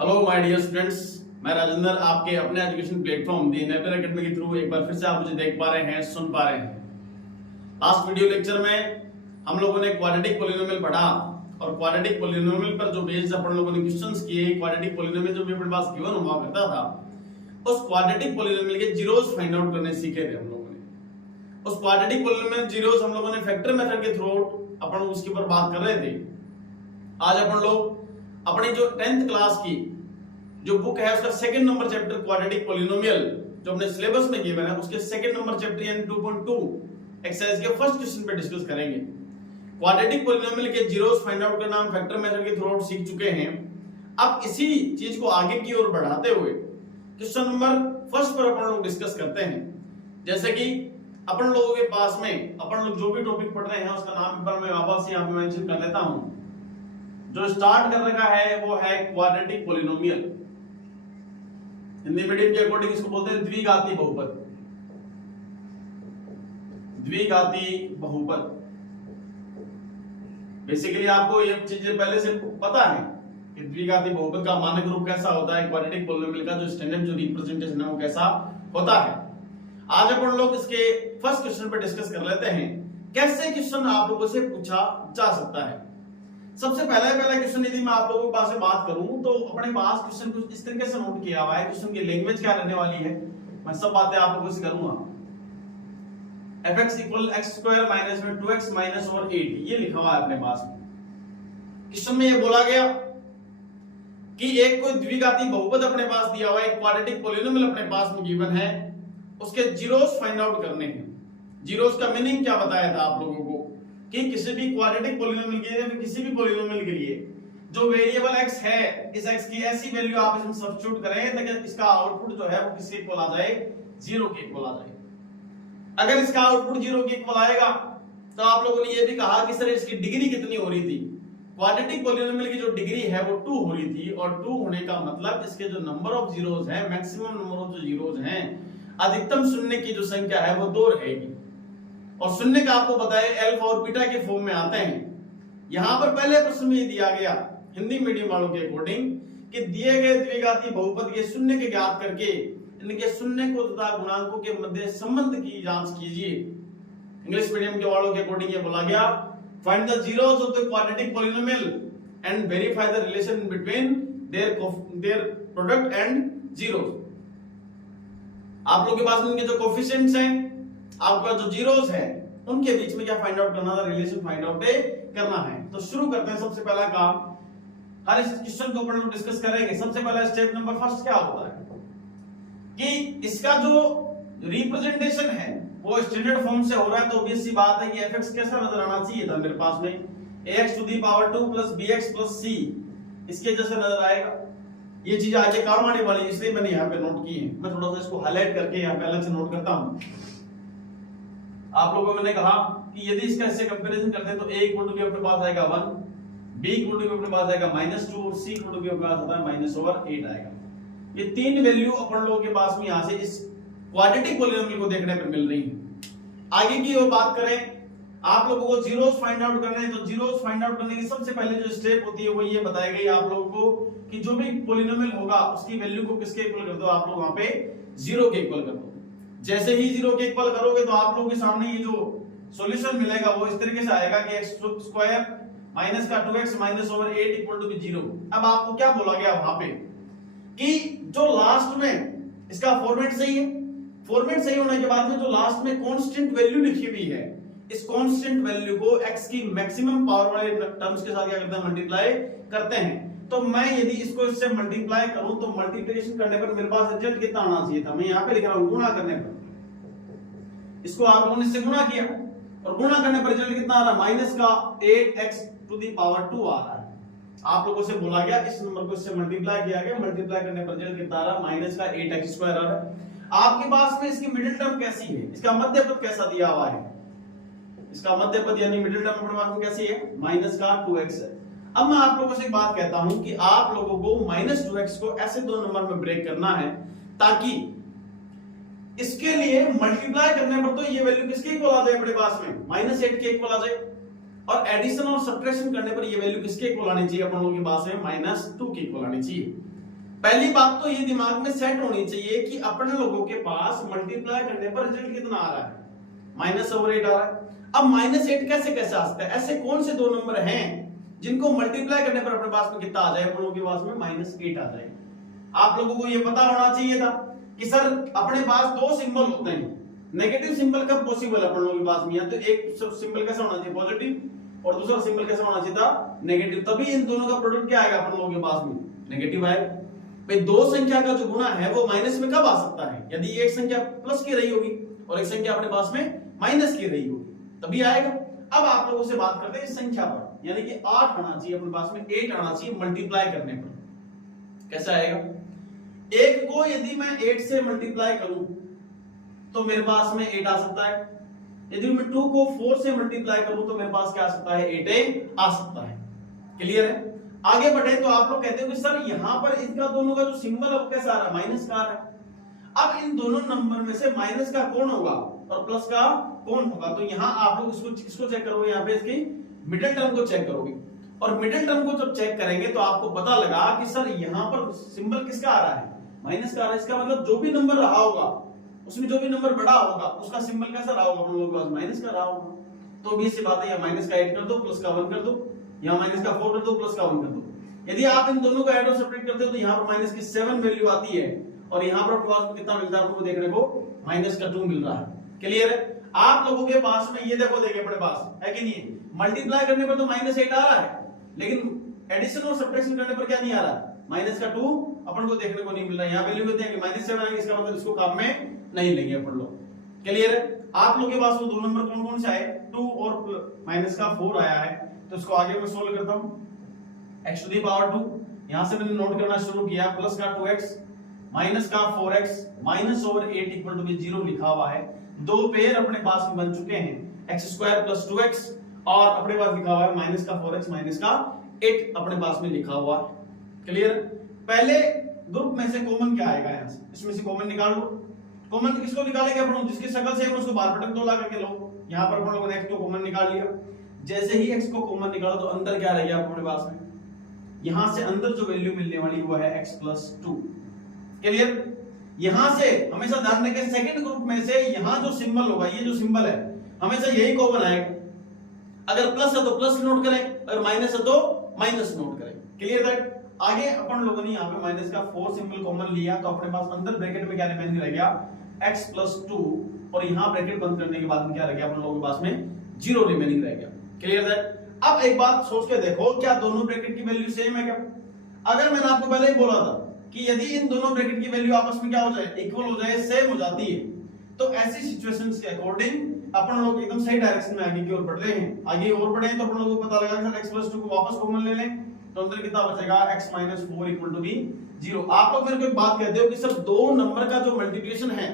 Hello my dear students, मैं राजेंद्र आपके अपने एजुकेशन प्लेटफॉर्म दी नेटर एकेडमी के थ्रू एक बार फिर से आप मुझे देख पा रहे हैं, सुन पा रहे हैं। लास्ट वीडियो लेक्चर में हम लोगों ने क्वाड्रेटिक पॉलिनोमियल पढ़ा और क्वाड्रेटिक पॉलिनोमियल पर जो बेस्ड अपन लोगों ने क्वेश्चंस किए, क्वाड्रेटिक पॉलिनोमियल जो भी अपने पास गिवन हुआ करता था, उस क्वाड्रेटिक पॉलिनोमियल के जीरोस फाइंड आउट करने सीखे थे हम लोगों ने। उस क्वाड्रेटिक पॉलिनोमियल जीरोस हम लोगों ने फैक्टर मेथड के थ्रू अपन उसके ऊपर बात कर रहे थे। आज अपन लोग अपनी जो 10th क्लास की जो बुक है उसका second number chapter quadratic polynomial जो अपने सिलेबस में गिवन है उसके सेकंड नंबर चैप्टर यानी 2.2 एक्सरसाइज के फर्स्ट क्वेश्चन पे डिस्कस करेंगे। क्वाड्रेटिक पॉलिनोमियल के जीरोस फाइंड आउट करना हम फैक्टर मेथड के थ्रू सीख चुके हैं। अब इसी चीज को आगे की ओर बढ़ाते हुए क्वेश्चन नंबर फर्स्ट पर अपन लोग डिस्कस करते हैं। जैसे कि अपन लोगों के पास में अपन लोग जो भी टॉपिक पढ़ रहे हैं उसका नाम पर मैं वापस यहाँ पे मेंशन कर लेता हूं। जो स्टार्ट कर रखा है वो है क्वाड्रेटिक पॉलिनोमियल। हिंदी मीडियम के अकॉर्डिंग इसको बोलते हैं द्विघाती बहुपद। द्विघाती बहुपद बेसिकली आपको ये चीजें पहले से पता है कि द्विघाती बहुपद का मानक रूप कैसा होता है, क्वाड्रेटिक पॉलिनोमियल का जो स्टैंडर्ड जो रिप्रेजेंटेशन है वो कैसा होता है। आज अपन लोग इसके फर्स्ट क्वेश्चन पर डिस्कस कर लेते हैं कैसे क्वेश्चन आप लोगों से पूछा जा सकता है। सबसे पहला क्वेश्चन यदि मैं आप लोगों के पास से बात करूं तो अपने पास क्वेश्चन कुछ इस तरीके से नोट किया हुआ है। क्वेश्चन की लैंग्वेज क्या रहने वाली है मैं सब बातें आप लोगों से करूंगा। fx = x² माइनस में 2x माइनस और 8 ये लिखा हुआ है अपने पास में। क्वेश्चन में ये बोला गया कि एक कोई द्विघाती बहुपद अपने पास दिया हुआ है, एक क्वाड्रेटिक पॉलिनोमियल अपने पास में गिवन है, उसके जीरोस फाइंड आउट करने हैं। जीरोस का मीनिंग क्या बताया था आप लोगों को कि किसी भी क्वाड्रेटिक पॉलिनोमियल के लिए, किसी भी पॉलिनोमियल के लिए जो वेरिएबल x है, इस x की ऐसी वैल्यू आप इसमें सब्स्टिट्यूट करें ताकि इसका आउटपुट जो है वो किसके इक्वल आ जाए, 0 के इक्वल आ जाए। अगर इसका आउटपुट 0 के इक्वल आएगा तो आप लोगों ने ये भी कहा कि सर इसकी डिग्री कितनी हो रही थी। क्वाड्रेटिक पॉलिनोमियल की जो डिग्री है वो 2 हो रही थी और 2 होने का मतलब इसके जो नंबर ऑफ जीरोस है, मैक्सिमम नंबर ऑफ जो जीरोस हैं, अधिकतम शून्य की जो संख्या है वो 2 रहेगी। और शून्य का आपको बताया अल्फा और बीटा के फॉर्म में आते हैं। यहां पर पहले प्रश्न में दिया गया हिंदी मीडियम वालों के अकॉर्डिंग कि दिए गए द्विघाती बहुपद के शून्य के ज्ञात करके इनके शून्य को तथा गुणांकों के मध्य संबंध की जांच कीजिए। इंग्लिश मीडियम के वालों के अकॉर्डिंग ये बोला गया find the zeros of the quadratic polynomial and verify the relation between their product and zeros. आप लोगों के पास में इनके जो कोफिशिएंट्स हैं, आपका जो जीरोस है, उनके बीच में क्या फाइंड आउट करना था, रिलेशन फाइंड आउट करना है। तो शुरू करते हैं। सबसे पहला काम हर इस क्वेश्चन को अपन लोग डिस्कस करेंगे। सबसे पहला स्टेप नंबर फर्स्ट क्या होता है कि इसका जो रिप्रेजेंटेशन है वो स्टैंडर्ड फॉर्म से हो रहा है। तो ऑब्वियस सी बात है कि fx कैसा नजर आना चाहिए था मेरे पास में, ax⁻² + bx + c इसके जैसे नजर आएगा। ये चीज आगे काम आने वाली है इसलिए मैंने यहाँ पे नोट की है। मैं थोड़ा सा इसको हाईलाइट करके यहाँ पे अलग से नोट करता हूँ। आप लोगों को मैंने कहा कि यदि इसका इससे कंपैरिजन करते हैं तो a इक्वल टू b अपने पास आएगा 1, b इक्वल टू b अपने पास आएगा -2 और c इक्वल टू b अपने पास आता है -8 आएगा। ये तीन वैल्यू अपन लोगों के पास में यहां से इस क्वाड्रेटिक पॉलिनोमियल को देखने पर मिल रही है। आगे की ओर बात करें, आप लोगों को जीरोस फाइंड आउट करने हैं। तो जीरोस फाइंड आउट करने की सबसे पहले जो स्टेप होती है वो ये बताई गई आप लोगों को कि जो भी पॉलिनोमियल होगा उसकी वैल्यू को किसके इक्वल कर दो, आप लोग वहां पे 0 के इक्वल कर दो। जैसे ही 0 के इक्वल करोगे तो आप लोगों के सामने ये जो सॉल्यूशन मिलेगा वो इस तरीके से आएगा कि x² माइनस का 2x minus over 8 equal to 0। अब आपको क्या बोला गया वहां पे कि जो लास्ट में इसका फॉर्मेट सही है, फॉर्मेट सही होने के बाद में जो लास्ट में कांस्टेंट वैल्यू लिखी हुई है, इस कांस्टेंट वैल्यू को x की मैक्सिमम पावर वाले टर्म्स के साथ क्या करते हैं, मल्टीप्लाई करते हैं। तो मैं यदि इसको इससे मल्टीप्लाई करूं तो मल्टीप्लिकेशन करने पर मेरे पास रिजल्ट कितना आना चाहिए था, मैं यहां पे लिख रहा हूं गुणा करने पर। इसको आप लोगों ने इससे गुणा किया और गुणा करने पर रिजल्ट कितना आ रहा है, -8x⁻² आ रहा है। आप लोगों से बोला गया इस नंबर को इससे मल्टीप्लाई किया गया, मल्टीप्लाई करने पर रिजल्ट कितना आ रहा है, -8x² आ रहा है। आपके पास में इसकी मिडिल टर्म कैसी है, इसका मध्य पद कैसा दिया हुआ है, इसका मध्य पद यानी मिडिल टर्म अपने पास में कैसी है, -2x है। अब मैं आप लोगों से एक बात कहता हूं कि आप लोगों को -2x को ऐसे दो नंबर में ब्रेक करना है ताकि इसके लिए मल्टीप्लाई करने पर तो ये वैल्यू किसके इक्वल आ जाए अपने पास में, -8 के इक्वल आ जाए, और एडिशन और सब्ट्रैक्शन करने पर ये वैल्यू किसके इक्वल आनी चाहिए अपन लोगों के पास में, -2 के इक्वल आनी चाहिए। पहली बात तो ये दिमाग में सेट होनी चाहिए कि अपने लोगों के पास मल्टीप्लाई करने पर रिजल्ट कितना आ रहा है, -8 आ रहा है। अब -8 कैसे कैसे आ सकता है? ऐसे कौन से दो नंबर हैं जिनको मल्टीप्लाई करने पर अपने पास में कितना आ जाए, अपन लोगों के पास में -8 आ जाए। आप लोगों को ये पता होना चाहिए था कि सर अपने पास दो सिंबल होते हैं, नेगेटिव सिंबल कब पॉसिबल है अपन लोगों के पास में, या तो एक सिंबल कैसा होना चाहिए पॉजिटिव और दूसरा सिंबल कैसा होना चाहिए था नेगेटिव, तभी इन दोनों का प्रोडक्ट क्या आएगा अपन लोगों के पास में, नेगेटिव आएगा। भाई दो संख्या का जो गुणा है वो माइनस में कब आ सकता है, यदि एक संख्या प्लस की रही होगी और एक संख्या अपने पास में माइनस की रही होगी तभी आएगा। अब आप लोगों से बात करते हैं इस संख्या पर, यानी कि 8 आना चाहिए अपने पास में, 8 आना चाहिए मल्टीप्लाई करने पर। कैसा आएगा? एक को यदि मैं 8 से मल्टीप्लाई करूं तो मेरे पास में 8 आ सकता है, यदि मैं 2 को 4 से मल्टीप्लाई करूं तो मेरे पास क्या आ सकता है, 8 आ सकता है। क्लियर है? आगे बढ़े तो आप लोग कहते हो कि सर यहां पर इसका दोनों का जो सिंबल है वो कैसा आ रहा है, माइनस का आ रहा है। अब इन दोनों नंबर में से माइनस का कौन होगा और प्लस का कौन होगा, तो यहां आप लोग इसको चेक करोगे, यहां पे इसकी मिडिल टर्म को चेक करोगे और मिडिल टर्म को जब चेक करेंगे तो आपको पता लगा कि सर यहां पर सिंबल किसका आ रहा है, माइनस का आ रहा है। इसका मतलब जो भी नंबर रहा होगा उसमें जो भी नंबर बड़ा होगा उसका सिंबल कैसा रहा होगा, हम लोगों के पास माइनस का रहा होगा। तो भी इससे बात है, यहाँ माइनस का 8 कर दो, प्लस का 1 कर दो, यहाँ माइनस का 4 कर दो, प्लस का 1 कर दो। यदि आप इन दोनों को ऐड और सब्ट्रैक्ट करते हो तो यहाँ पर माइनस की 7 वैल्यू आती है और यहाँ पर आपको कितना मिलता है, आपको देखने को माइनस का 2 मिल रहा है। क्लियर है? आप लोगों के पास में ये देखो, देखिए अपने पास है कि नहीं, मल्टीप्लाई करने पर तो -8 आ रहा है, लेकिन एडिशन और सब्ट्रैक्शन करने पर क्या नहीं आ रहा, माइनस का 2 अपन को देखने को नहीं मिल रहा है। यहाँ वैल्यू कहते हैं कि -7 आएंगे, इसका मतलब इसको काम में नहीं लेंगे अपन लोग। क्लियर है? आप लोगों के पास वो दो नंबर कौन कौन से आए, 2 और माइनस का 4 आया है, तो इसको आगे मैं सोल्व करता हूं। x टू द पावर 2, यहां से मैंने नोट करना शुरू किया, प्लस का 2x माइनस का 4x minus over 8 equal to 0 लिखा हुआ है। दो पेयर अपने पास में बन चुके हैं, x² प्लस 2x और अपने पास लिखा हुआ है माइनस का 4x माइनस का 8 अपने पास में लिखा हुआ है। क्लियर? पहले ग्रुप में से कॉमन क्या आएगा, यहां से इसमें से कॉमन निकाल लो। कॉमन किसको निकालेंगे अपन, जिसकी शक्ल सेम है उसको बार बटन 2 ला करके लो। यहां पर अपन लोगों ने x को कॉमन निकाल लिया। जैसे ही x को कॉमन निकालो तो अंदर क्या रह गया अपने पास में, यहां से अंदर जो वैल्यू मिलने वाली वो है x प्लस 2। क्लियर? यहां से हमेशा ध्यान रखें, सेकंड ग्रुप में से यहां जो सिंबल होगा, ये जो सिंबल है हमेशा यही कॉमन आएगा। अगर प्लस है तो प्लस नोट करें, अगर माइनस है तो माइनस नोट करें। Clear that? आगे अपन लोगों ने यहाँ पे माइनस का 4 सिंबल कॉमन लिया तो अपने पास अंदर ब्रैकेट में क्या रिमेनिंग रह गया, x प्लस 2 और यहाँ ब्रैकेट बंद करने के बाद में क्या रह गया अपन लोगों के पास में 0 रिमेनिंग रह गया। Clear that? अब एक बात सोच के देखो, क्या दोनों ब्रैकेट की वैल्यू सेम है क्या? अगर मैंने आपको पहले ही बोला था कि यदि इन दोनों ब्रैकेट की वैल्यू आपस में क्या हो जाए, इक्वल हो जाए, सेम हो जाती है, तो ऐसी सिचुएशंस के अकॉर्डिंग अपन लोग एकदम सही डायरेक्शन में आगे की ओर बढ़ रहे हैं। आगे और बढ़े तो अपन लोगों को पता लगा कि x प्लस 2 को वापस कॉमन ले लें तो अंदर कितना बचेगा, x माइनस 4 इक्वल टू 0। आप लोग मेरे को एक बात कहते हो कि सर दो नंबर का जो मल्टीप्लिकेशन है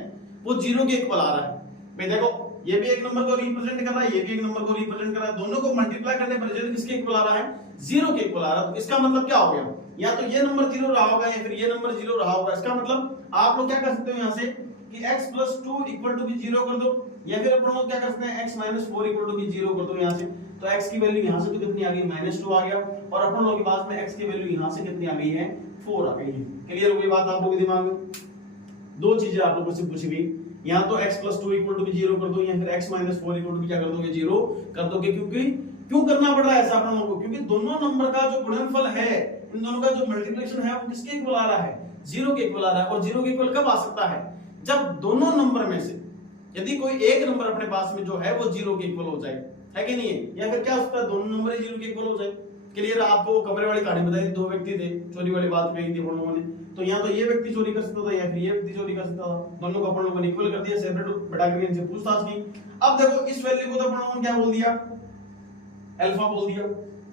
वो 0 के इक्वल आ रहा है। भाई देखो, ये भी एक नंबर को रिप्रेजेंट कर रहा है, ये भी एक नंबर को रिप्रेजेंट कर रहा है, दोनों को मल्टीप्लाई करने पर रिजल्ट किसके इक्वल आ रहा है, 0 के इक्वल आ रहा है। तो इसका मतलब क्या हो गया, या तो ये नंबर 0 रहा होगा या फिर ये नंबर 0 रहा होगा। इसका मतलब आप लोग क्या कर सकते हो यहाँ से कि x प्लस 2 इक्वल टू 0 कर दो, या फिर अपन लोग क्या कर सकते हैं x माइनस 4 इक्वल टू 0 कर दो यहाँ से। तो x की वैल्यू यहाँ से तो कितनी आ गई, -2 आ गया, और अपन लोग के पास में x की वैल्यू यहाँ से कितनी आ गई है, 4 आ गई है। क्लियर हो गई बात आप लोगों के दिमाग में? दो चीजें आप लोगों से पूछी गई, यहाँ तो x प्लस 2 इक्वल टू 0 कर दो, या फिर x माइनस 4 इक्वल टू क्या कर दोगे, 0 कर दोगे। क्योंकि क्यों करना पड़ रहा है ऐसा अपन लोगों को, क्योंकि दोनों नंबर का जो गुणनफल है, इन दोनों का जो मल्टीप्लिकेशन है वो किसके इक्वल आ रहा है, 0 के इक्वल आ रहा है। और 0 के इक्वल कब आ सकता है, जब दोनों नंबर में से यदि कोई एक नंबर अपने पास में जो है वो 0 के इक्वल हो जाए, है कि नहीं है, या फिर क्या हो सकता है दोनों नंबर ही 0 के इक्वल हो जाए। क्लियर? आपको कमरे वाली कहानी बताई, दो व्यक्ति थे, चोरी वाली बात कही थी हम लोगों ने, तो यहाँ तो ये व्यक्ति चोरी कर सकता था या फिर ये व्यक्ति चोरी कर सकता था, दोनों को अपन लोगों ने इक्वल कर दिया, सेपरेट बैठा करके इनसे पूछताछ की। अब देखो इस वैल्यू को तो अपन लोगों ने क्या बोल दिया, अल्फा बोल दिया,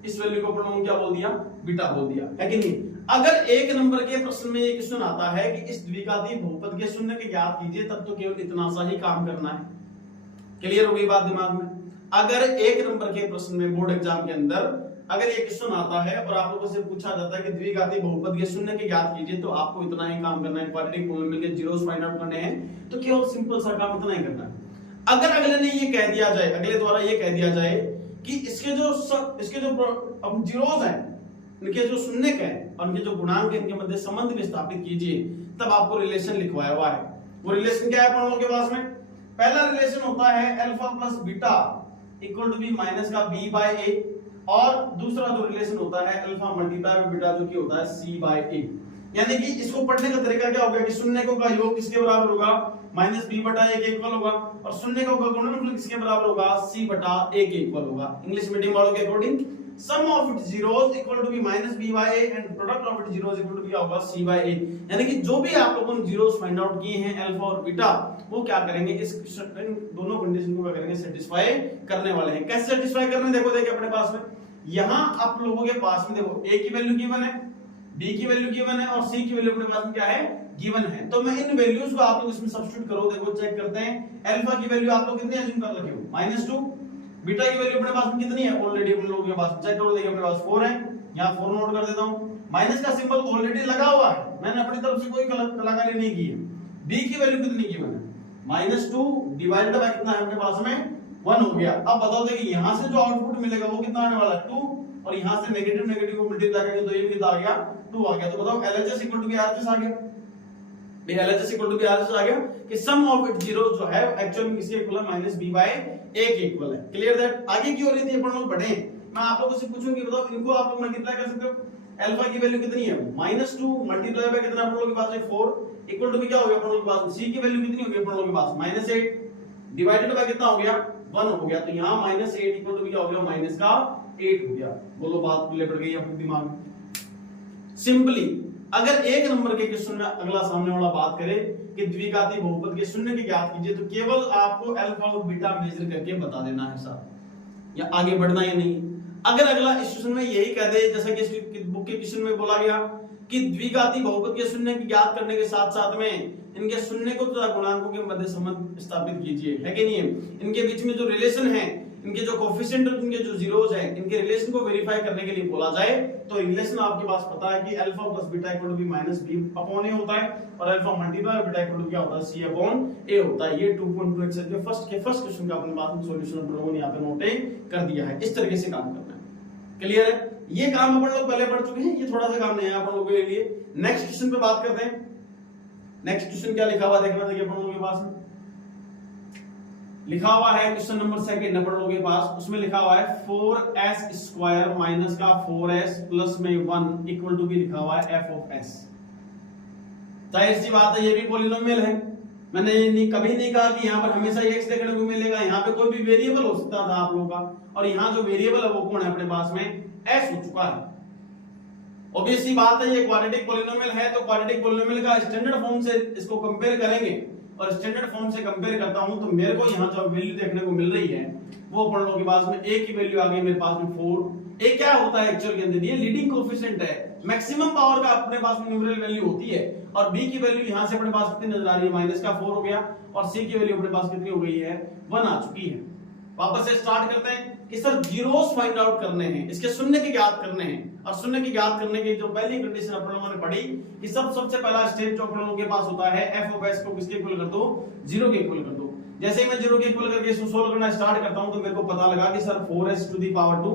इस वैल्यू को अपन लोगों ने क्या बोल दिया, बीटा बोल दिया, है कि नहीं। अगर एक नंबर के प्रश्न में ये क्वेश्चन आता है कि इस द्विघाती बहुपद के शून्य के ज्ञात कीजिए, तब तो केवल इतना सा ही काम करना है। क्लियर हो गई बात दिमाग में? अगर एक नंबर के प्रश्न में बोर्ड एग्जाम के अंदर अगर ये क्वेश्चन आता है और आप लोगों से पूछा जाता है कि द्विघाती बहुपद के शून्य के ज्ञात कीजिए, तो आपको इतना ही काम करना है, क्वाड्रेटिक पॉलिनोमियल के जीरोस फाइंड आउट करने हैं, तो केवल सिंपल सा काम इतना ही करना है। अगर अगले ने ये कह दिया जाए, अगले द्वारा ये कह दिया जाए कि इसके जो जीरोस हैं, इनके जो शून्य हैं और उनके जो गुणांक है इनके मध्य संबंध भी स्थापित कीजिए, तब आपको रिलेशन लिखवाया हुआ है। वो रिलेशन क्या है अपन लोगों के पास में? पहला रिलेशन होता है alpha plus beta equal to B minus का बी बाय ए, और दूसरा जो रिलेशन होता है अल्फा मल्टीप्लाई बाय बीटा जो कि होता है सी बाय ए। यानी कि इसको पढ़ने का तरीका क्या होगा कि शून्य का योग किसके बराबर होगा? माइनस बी बटा ए के इक्वल होगा, और शून्य का गुणनफल किसके बराबर होगा? सी बटा ए के इक्वल होगा। इंग्लिश मीडियम वालों के according sum of its zeros equal to B minus b by a and product of its zeros equal to be होगा सी बाय ए। यानी कि जो भी आप लोगों ने जीरोस फाइंड आउट किए हैं अल्फा और बीटा, वो क्या करेंगे? इस इन दोनों कंडीशन को क्या करेंगे? सेटिस्फाई करने वाले हैं। कैसे सेटिस्फाई करने? देखो अपने पास में यहां आप लोगों के पास में देखो a की वैल्यू गिवन है, b की वैल्यू गिवन है और c की वैल्यू अपने पास में क्या है? गिवन है। तो मैं इन वैल्यूज को आप लोग इसमें सब्स्टिट्यूट करो। देखो चेक करते हैं, अल्फा की वैल्यू आप लोग कितनी अज्यूम कर रखे हो? -2। बीटा की वैल्यू अपने पास में कितनी है? ऑलरेडी अपन लोगों के पास चेक करो, देखिए अपने पास 4 है। यहां 4 नोट कर देता हूं। माइनस का सिंबल ऑलरेडी लगा हुआ है, मैंने अपनी तरफ से कोई कलाकारी नहीं की है। b की वैल्यू कितनी गिवन है? -2 डिवाइडेड बाय कितना है अपने पास में? 1 हो गया। अब बताओ देखिए यहां से जो आउटपुट मिलेगा वो कितना आने वाला है? 2, और यहां से नेगेटिव नेगेटिव को मल्टीप्लाई करेंगे तो ये भी कितना आ गया? 2 आ गया। तो बताओ LHS equal to be RHS आ गया। भाई LHS equal to be RHS आ गया कि सम ऑफ इट जीरो जो है एक्चुअल में किसके इक्वल है? माइनस बी बाय ए के इक्वल है। Clear that? आगे की ओर यदि अपन लोग बढ़े, मैं आप लोगों से पूछूंगी बताओ इनको आप लोग मल्टीप्लाई कर सकते हो। अल्फा की वैल्यू कितनी है? -2 मल्टीप्लाई बाय कितना अपन लोगों के पास है? 4 इक्वल टू बी क्या हो गया अपन लोगों के पास? c की वैल्यू कितनी होगी अपन लोगों के पास? -8 डिवाइडेड बाय कितना हो गया? 1 हो गया। तो यहां -8 इक्वल टू बी क्या हो गया? माइनस का 8 हो गया। बोलो बात क्लियर पड़ गई अपने दिमाग में? सिंपली अगर एक नंबर के क्वेश्चन में अगला सामने वाला बात करे कि द्विघाती बहुपद के शून्य की ज्ञात कीजिए, तो केवल आपको अल्फा और बीटा मेजर करके बता देना है साहब, या आगे बढ़ना ही नहीं। अगर अगला इस क्वेश्चन में यही कह दे जैसा कि इस बुक के क्वेश्चन में बोला गया कि द्विघाती बहुपद के शून्य की ज्ञात करने के साथ साथ में इनके शून्य को तथा गुणांकों के मध्य संबंध स्थापित कीजिए, है कि नहीं है? इनके बीच में जो रिलेशन है, इनके जो कोएफिशिएंट और इनके जो जीरोस हैं, इनके रिलेशन को वेरीफाई करने के लिए बोला जाए तो रिलेशन आपके पास पता है कि alpha plus beta equal to B minus b upon a होता है, और alpha multiply beta equal to क्या होता है? सी अपॉन ए होता है। ये 2.2 एक्सरसाइज के फर्स्ट क्वेश्चन का अपने पास में सॉल्यूशन हम लोगों ने यहां पे नोट कर दिया है। इस तरीके से काम करना है। क्लियर है? ये काम अपन लोग पहले पढ़ चुके हैं, ये थोड़ा सा काम नया है अपन लोगों के लिए। नेक्स्ट क्वेश्चन पे बात करते हैं। नेक्स्ट क्वेश्चन क्या लिखा हुआ देखना, देखिए अपन लोगों के पास लिखा हुआ है क्वेश्चन नंबर 2 अपन लोगों के पास। उसमें लिखा हुआ है 4s स्क्वायर माइनस का 4s प्लस में 1 इक्वल टू भी लिखा हुआ है f ऑफ s। जाहिर सी बात है ये भी पॉलिनोमियल है। मैंने कभी नहीं कहा कि यहाँ पर हमेशा x देखने को मिलेगा, यहाँ पे कोई भी वेरिएबल हो सकता था आप लोगों का, और यहाँ जो वेरिएबल है वो कौन है अपने पास में? s हो चुका है। ऑब्वियस सी बात है ये क्वाड्रेटिक पॉलिनोमियल है, तो क्वाड्रेटिक पॉलिनोमियल का स्टैंडर्ड फॉर्म से इसको कंपेयर करेंगे, और स्टैंडर्ड फॉर्म से कंपेयर करता हूं तो मेरे को यहाँ जो वैल्यू देखने को मिल रही है वो अपन लोगों के पास में a की वैल्यू आ गई मेरे पास में 4। a क्या होता है एक्चुअल के अंदर? ये लीडिंग कोएफिशिएंट है, मैक्सिमम पावर का अपने पास में न्यूमरल वैल्यू होती है, और b की वैल्यू यहाँ से अपने पास कितनी नजर आ रही है? माइनस का 4 हो गया, और c की वैल्यू अपने पास कितनी हो गई है? 1 आ चुकी है। वापस से स्टार्ट करते हैं कि सर जीरोस फाइंड आउट करने हैं, इसके शून्य की ज्ञात करने हैं, और शून्य की ज्ञात करने की जो पहली कंडीशन अपन लोगों ने पढ़ी कि सबसे पहला स्टेप जो अपन लोगों के पास होता है f ऑफ s को किसके इक्वल कर दो? 0 के इक्वल कर दो। जैसे ही मैं 0 के इक्वल करके इसको सोल्व करना स्टार्ट करता हूं तो मेरे को पता लगा कि sir 4s to the power 2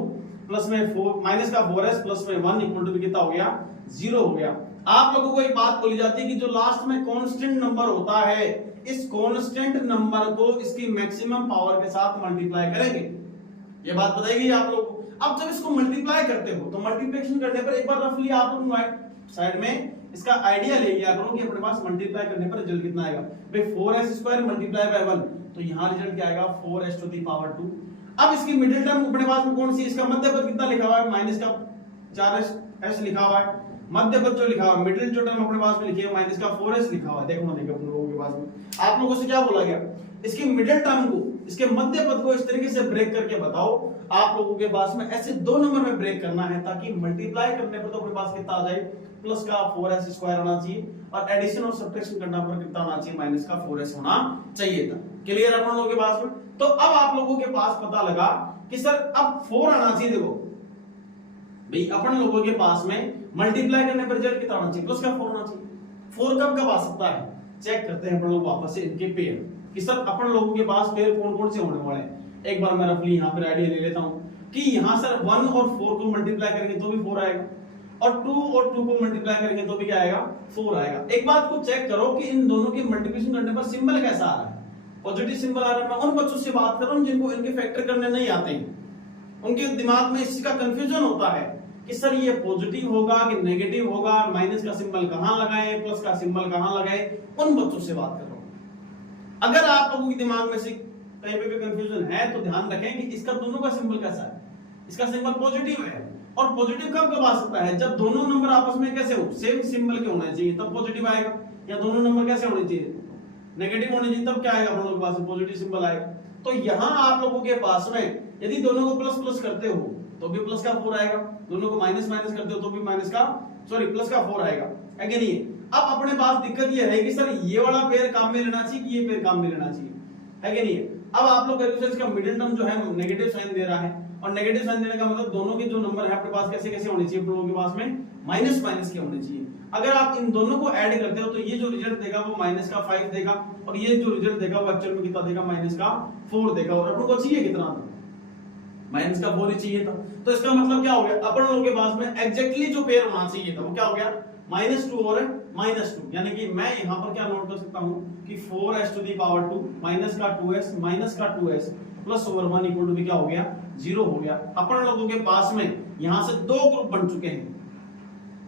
plus में 4 माइनस का 4s प्लस में 1 इक्वल टू कितना हो गया? 0 हो गया। आप लोगों को एक बात बोली जाती है कि जो लास्ट में कांस्टेंट नंबर होता है, इस कांस्टेंट नंबर को इसकी मैक्सिमम पावर के साथ मल्टीप्लाई करेंगे। ये बात बताइए आप लोग। अब जब इसको मल्टीप्लाई करते हो तो मल्टीप्लिकेशन करने पर एक बार रफली आप लोग साइड में इसका आइडिया ले लिया करो कि अपने पास मल्टीप्लाई करने पर रिजल्ट कितना आएगा। भाई 4s स्क्वायर मल्टीप्लाई बाय 1, तो यहां रिजल्ट क्या आएगा? 4s to the power 2। अब इसकी मिडिल टर्म अपने पास में कौन सी? इसका मध्य पद कितना लिखा हुआ है? माइनस का 4s लिखा हुआ है। मध्य पद जो लिखा हुआ है, मिडिल जो टर्म अपने पास में लिखी है माइनस का 4s लिखा हुआ है। देखो ना, देखो अपने लोगों के पास में आप लोगों से क्या बोला गया? इसकी मिडिल टर्म को, इसके मध्य पद को इस तरीके से ब्रेक करके बताओ। आप लोगों के पास में ऐसे 2 नंबर में ब्रेक करना है ताकि मल्टीप्लाई करने पर तो अपने पास कितना आ जाए? प्लस का 4s स्क्वायर होना चाहिए, और एडिशन और सब्ट्रैक्शन करना पर कितना होना चाहिए? माइनस का 4s होना चाहिए था। क्लियर अपन लोगों के पास में? तो अब आप लोगों के पास पता लगा कि सर अब 4 आना चाहिए। देखो भाई अपन लोगों के पास में मल्टीप्लाई करने पर रिजल्ट कितना होना चाहिए? प्लस का 4 होना चाहिए। 4 कब आ सकता है? चेक करते हैं अपन लोग वापस से इनके पेयर कि सर अपन लोगों के पास पेयर कौन कौन से होने वाले हैं। एक बार मैं रफली यहां पर आइडिया ले लेता हूं कि यहां सर 1 और 4 को मल्टीप्लाई करेंगे तो भी 4 आएगा, और 2 और 2 को मल्टीप्लाई करेंगे तो भी क्या आएगा 4 आएगा। एक बात को चेक करो कि इन दोनों की मल्टीप्लिकेशन करने पर सिंबल कैसा आ रहा है, पॉजिटिव सिंबल आ रहा है। मैं उन बच्चों से बात कर रहा हूं जिनको इनके फैक्टर करने नहीं आते हैं, उनके दिमाग में इसका कंफ्यूजन होता है कि सर ये पॉजिटिव होगा कि नेगेटिव होगा, माइनस का सिंबल कहां लगाएं, प्लस का सिंबल कहां लगाएं, उन बच्चों से बात कर रहा हूं। अगर आप लोगों के दिमाग में से कहीं पे भी कंफ्यूजन है तो ध्यान रखें कि इसका दोनों का सिंबल कैसा है, इसका सिंबल पॉजिटिव है। और पॉजिटिव कब आ सकता है, जब दोनों नंबर आपस में कैसे हो, सेम सिंबल के होना चाहिए तब पॉजिटिव आएगा, या दोनों नंबर कैसे होने चाहिए, नेगेटिव होने चाहिए, तब क्या आएगा हम लोगों के पास पॉजिटिव सिंबल आएगा। तो यहां आप लोगों के पास में यदि दोनों को प्लस प्लस करते हो तो भी प्लस का 4 आएगा, दोनों को माइनस माइनस करते हो तो भी प्लस का 4 आएगा, है कि नहीं। अब अपने पास दिक्कत ये है कि सर ये वाला पेयर काम में लेना चाहिए कि ये पेयर काम में लेना चाहिए, है कि नहीं। अब आप लोग इसका मिडिल टर्म जो है नेगेटिव साइन दे रहा है, और नेगेटिव साइन देने का मतलब दोनों के जो नंबर है अपने पास कैसे कैसे होने चाहिए, लोगों के पास में माइनस माइनस के होने चाहिए। अगर आप इन दोनों को ऐड करते हो तो ये जो रिजल्ट देगा वो माइनस का 5 देगा, और ये जो रिजल्ट देगा वो एक्चुअल में कितना देगा, माइनस का 4 देगा। और अपन को चाहिए कितना था, माइनस का 4 ही चाहिए था। तो इसका मतलब क्या हो गया, अपन लोगों के पास में एग्जैक्टली जो पेयर होना चाहिए था वो क्या हो गया, -2 और -2। यानी कि मैं यहां पर क्या नोट कर सकता हूं कि 4s to the power 2 minus का 2s plus over 1 equal to क्या हो गया, 0 हो गया। अपन लोगों के पास में यहां से 2 ग्रुप बन चुके हैं,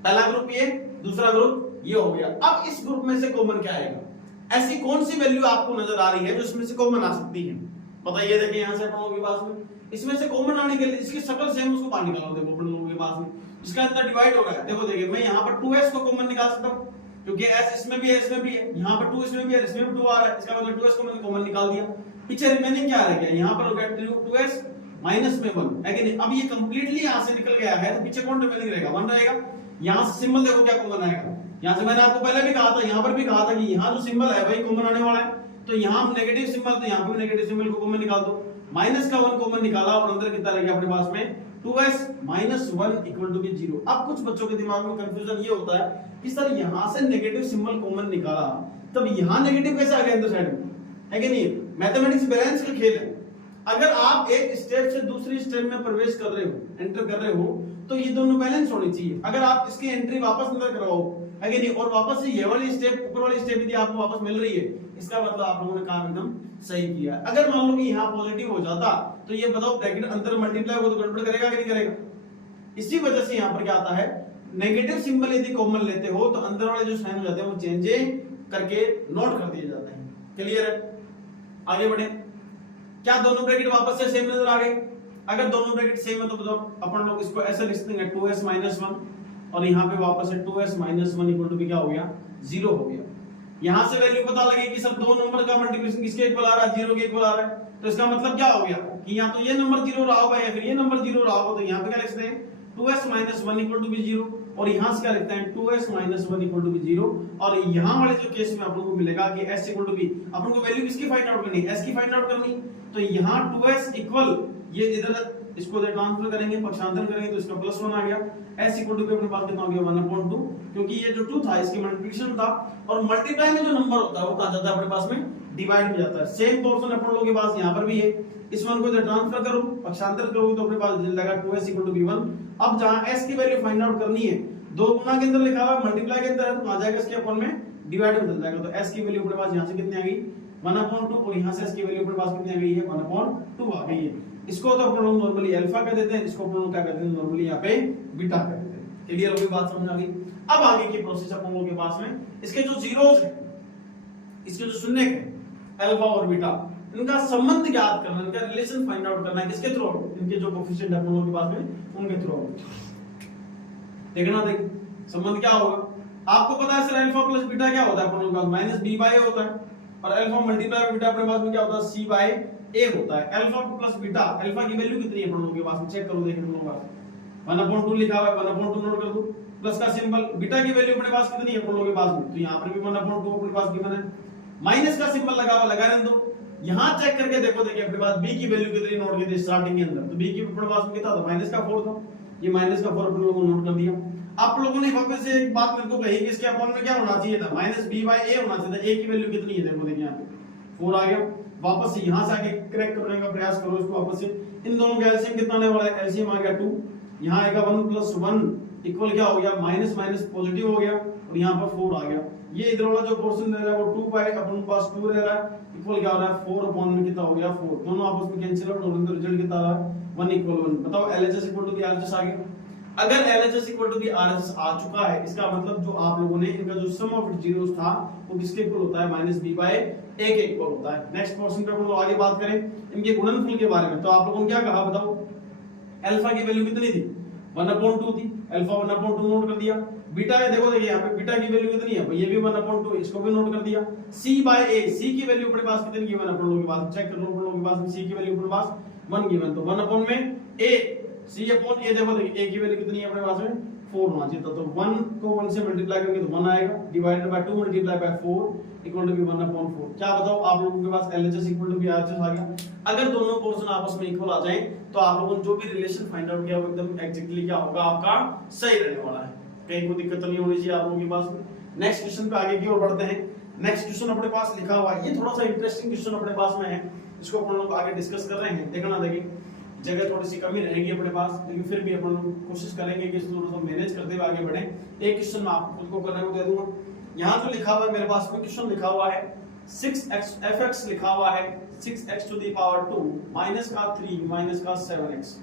पहला ग्रुप ये, दूसरा ग्रुप ये हो गया। अब इस ग्रुप में से कॉमन क्या आएगा, ऐसी कौन सी वैल्यू आपको नजर आ रही है जो इसमें से कॉमन आ सकती है, बताइए। देखिए यहां से अपन लोगों के पास में इसमें से कॉमन आने के लिए इसकी शक्ल सेम उसको बाहर निकालो। देखो अपन लोगों के पास में इसका अंदर डिवाइड हो रहा है, देखो देखिए मैं यहां पर 2s को कॉमन निकाल सकता हूं क्योंकि s इसमें भी है इसमें भी है, यहां पर 2 इसमें भी है इसमें भी 2 आ रहा है, इसका मतलब 2s को मैंने कॉमन निकाल दिया। पीछे रिमेनिंग क्या रह गया, यहां पर हो गया 2s माइनस में 1, है कि नहीं। अब ये कंप्लीटली यहां से निकल गया है तो पीछे कौन रिमेनिंग रहेगा, 1 रहेगा। यहां से सिंबल देखो क्या कॉमन आएगा, यहां से मैंने आपको पहले भी कहा था, यहां पर भी कहा था कि यहां जो सिंबल है वही कॉमन आने वाला है। तो यहां नेगेटिव सिंबल, तो यहां पे नेगेटिव सिंबल को कॉमन निकाल दो, माइनस का 1 कॉमन निकाला और अंदर कितना रह गया अपने पास में 2s माइनस 1 इक्वल टू 0। अब कुछ बच्चों के दिमाग में कंफ्यूजन ये होता है कि सर यहां से नेगेटिव सिंबल कॉमन निकाला तब यहां नेगेटिव कैसे आ गया अंदर साइड में, है कि नहीं। मैथमेटिक्स बैलेंस का खेल है। अगर आप एक स्टेप से दूसरी स्टेप में प्रवेश कर रहे हो, एंटर कर रहे हो, तो ये दोनों बैलेंस होनी चाहिए। अगर आप इसकी एंट्री वापस अंदर करवाओ, है कि नहीं, और वापस से ये वाली स्टेप, ऊपर वाली स्टेप यदि आपको वापस मिल रही है, इसका मतलब आप लोगों ने काम एकदम सही किया। अगर मान लो कि यहाँ पॉजिटिव हो जाता तो ये बताओ ब्रैकेट अंदर मल्टीप्लाई हो तो गड़बड़ करेगा कि नहीं करेगा। इसी वजह से यहाँ पर क्या आता है, नेगेटिव सिंबल यदि कॉमन लेते हो तो अंदर वाले जो साइन हो जाते हैं वो चेंज करके नोट कर दिए जाते हैं। क्लियर है, आगे बढ़े। क्या दोनों ब्रैकेट वापस से सेम नजर आ गए? अगर दोनों ब्रैकेट सेम है तो बताओ अपन लोग इसको ऐसे लिख सकते हैं 2s माइनस 1 और यहाँ पे वापस से 2s माइनस 1 इक्वल टू क्या हो गया, 0 हो गया। यहां से वैल्यू पता लगे कि सब दो नंबर का मल्टीप्लिकेशन किसके इक्वल आ रहा है, 0 के इक्वल आ रहा है। तो इसका मतलब क्या हो गया कि या तो ये नंबर 0 रहा होगा या फिर ये नंबर 0 रहा होगा। तो यहाँ पे क्या लिखते हैं 2s माइनस 1 इक्वल टू 0 और यहां से क्या लिखते हैं 2s माइनस 1 इक्वल टू 0। और यहां वाले जो केस में आप लोगों को मिलेगा कि s इक्वल टू b, अपन को वैल्यू किसकी फाइंड आउट करनी है, s की फाइंड आउट करनी। तो यहां 2s इक्वल ये इधर इसको ट्रांसफर करेंगे, पक्षांतर करेंगे तो इसका +1 आ गया। s इक्वल टू अपने पास कितना हो गया 1/2, क्योंकि ये जो 2 था इसकी मल्टीप्लिकेशन था और मल्टीप्लाई में जो नंबर होता है वो कहां जाता है, अपने पास में डिवाइड हो जाता है। सेम पोर्शन अपन लोगों के पास यहां पर भी है। इस वन को इधर ट्रांसफर करो, पक्षांतर करोगे तो अपने पास रिजल्ट आएगा 2s इक्वल टू b1। अब जहां s की वैल्यू फाइंड आउट करनी है, दो गुना के अंदर लिखा हुआ है, मल्टीप्लाई के अंदर है तो कहां जाएगा, इसके अपन में डिवाइड में बदल जाएगा। तो s की वैल्यू अपने पास यहां से कितनी आ गई 1/2 और यहां से s की वैल्यू अपने पास कितनी आ गई है 1/2 आ गई है। इसको तो अपन लोग नॉर्मली अल्फा कह देते हैं, इसको अपन लोग क्या कहते हैं नॉर्मली यहाँ पे बीटा कह देते हैं। क्लियर हो गई बात, समझ आ गई। अब आगे की प्रोसेस अपन लोगों के पास में इसके जो जीरोस है, इसके जो शून्य है अल्फा और बीटा, इनका संबंध ज्ञात करना, इनका रिलेशन फाइंड आउट करना है किसके थ्रू, इनके जो कोएफिशिएंट है अपन लोगों के पास में उनके थ्रू। देखना देख संबंध क्या होगा, आपको पता है सर अल्फा प्लस बीटा क्या होता है अपन लोगों के पास -b/a होता है और अल्फा मल्टीप्लाई बीटा अपने पास में क्या होता है c/a होता है। अल्फा प्लस बीटा, अल्फा की वैल्यू कितनी है अपन लोगों के पास में चेक करो, देखिए अपन लोगों के पास 1/2 लिखा हुआ है, 1/2 नोट कर दो, प्लस का सिंबल, बीटा की वैल्यू अपने पास कितनी है अपन लोगों के पास में, तो यहां पर भी 1/2 अपने पास गिवन है, माइनस का सिंबल लगा हुआ लगा रहने दो। यहां चेक करके देखो, देखिए अपने पास b की वैल्यू कितनी नोट की थी स्टार्टिंग के अंदर, तो b की अपने पास में कितना था माइनस का 4 था, ये माइनस का 4 अपन लोगों ने नोट कर दिया। आप लोगों ने वापस से एक बात मेरे को कही कि इसके अपॉन में क्या होना चाहिए था, -b/a होना चाहिए था। a की वैल्यू कितनी है देखो, देखिए यहां पे 4 आ गया। वापस से यहां से आके क्रैक करने का प्रयास करो इसको, वापस से इन दोनों का एलसीएम कितना आने वाला है, एलसीएम आ गया 2, यहां आएगा 1 + 1 इक्वल क्या हो गया, माइनस माइनस पॉजिटिव हो गया और यहाँ पर 4 आ गया। ये इधर वाला जो पोर्शन रह रहा है वो 2 पाई अपन पास 2 रह रहा है, इक्वल क्या हो रहा है 4 अपॉन में कितना हो गया 4, दोनों आपस में कैंसिल आउट हो रहे हैं तो रिजल्ट कितना आ रहा है 1 इक्वल 1। बताओ LHS इक्वल टू RHS आ गया। अगर LHS इक्वल टू RHS आ चुका है, इसका मतलब जो आप लोगों ने इनका जो सम ऑफ जीरोस था वो किसके इक्वल होता है, -b/a के इक्वल होता है। नेक्स्ट क्वेश्चन पे हम लोग आगे बात करें इनके गुणनफल के बारे में। तो आप लोगों ने क्या कहा बताओ, अल्फा की वैल्यू कितनी थी 1/2 थी, अल्फा 1/2 नोट कर दिया। बीटा में देखो देखिए यहाँ पे बीटा की वैल्यू कितनी है, ये भी 1/2, इसको भी नोट कर दिया। c/a, c की वैल्यू अपने पास कितनी गिवन है अपन लोगों के पास, चेक कर लो अपन लोगों के पास c की वैल्यू अपने पास 1 गिवन, तो 1 में a, c अपॉन a देखो देखिए a की वैल्यू कितनी है अपने पास में 4 होना चाहिए था, तो 1 को 1 से मल्टीप्लाई करेंगे तो 1 आएगा, divided by 2 multiply by 4 equal to 1/4। क्या बताओ आप लोगों के पास LHS इक्वल टू RHS आ गया। अगर दोनों पोर्शन आपस में इक्वल आ जाएं तो आप लोगों ने जो भी रिलेशन फाइंड आउट किया वो एकदम एग्जैक्टली क्या होगा आपका सही रहने वाला है, कहीं कोई दिक्कत नहीं होनी चाहिए आप लोगों के पास में। नेक्स्ट क्वेश्चन पे आगे की ओर बढ़ते हैं। नेक्स्ट क्वेश्चन अपने पास लिखा हुआ है, ये थोड़ा सा इंटरेस्टिंग क्वेश्चन अपने पास में है, इसको अपन लोग आगे डिस्कस कर रहे हैं। देखना देखिए जगह थोड़ी सी कमी रहेगी अपने पास, लेकिन फिर भी अपन लोग कोशिश करेंगे कि इसको थोड़ा सा मैनेज करते हुए आगे बढ़ें। एक क्वेश्चन मैं आपको खुद को करने को दे दूंगा। यहाँ जो लिखा हुआ है मेरे पास में क्वेश्चन लिखा हुआ है 6x fx लिखा हुआ है 6x to the power 2 minus का 3 माइनस का 7x।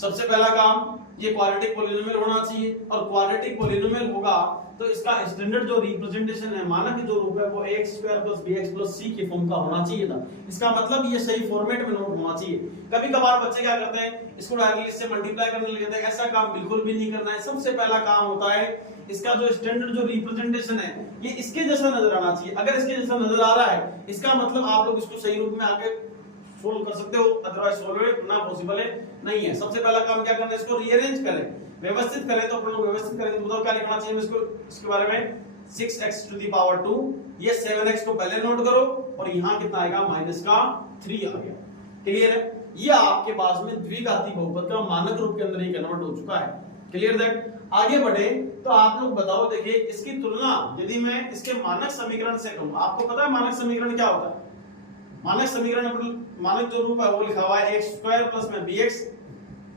सबसे पहला काम ये क्वाड्रेटिक पॉलिनोमियल होना चाहिए, और क्वाड्रेटिक पॉलिनोमियल होगा तो इसका स्टैंडर्ड जो रिप्रेजेंटेशन है, मानक जो रूप है वो ax² + bx + c के फॉर्म का होना चाहिए था। इसका मतलब ये सही फॉर्मेट में नोट होना चाहिए। कभी कभार बच्चे क्या करते हैं, इसको डायरेक्टली इससे मल्टीप्लाई करने लग जाते हैं, ऐसा काम बिल्कुल भी नहीं करना है। सबसे पहला काम होता है इसका जो स्टैंडर्ड जो रिप्रेजेंटेशन है ये इसके जैसा नजर आना चाहिए। अगर इसके जैसा नजर आ रहा है इसका मतलब आप लोग इसको सही रूप में आके सोल्व कर सकते हो, अदरवाइज सोल्व करना पॉसिबल है नहीं है। सबसे पहला काम क्या करना है, इसको रीअरेंज करें, व्यवस्थित करें। तो अपन लोग व्यवस्थित करेंगे तो बताओ क्या लिखना चाहिए इसको, इसके बारे में 6x टू द पावर 2, ये 7x को पहले नोट करो और यहाँ कितना आएगा -3 आ गया। क्लियर है, ये आपके पास में द्विघाती बहुपद का मानक रूप के अंदर ही कन्वर्ट हो चुका है। Clear that. आगे बढ़े तो आप लोग बताओ, देखिए इसकी तुलना यदि मैं इसके मानक समीकरण से करूं, आपको पता है मानक समीकरण क्या होता है। मानक समीकरण मानक जो रूप है वो लिखा हुआ है x² प्लस में bx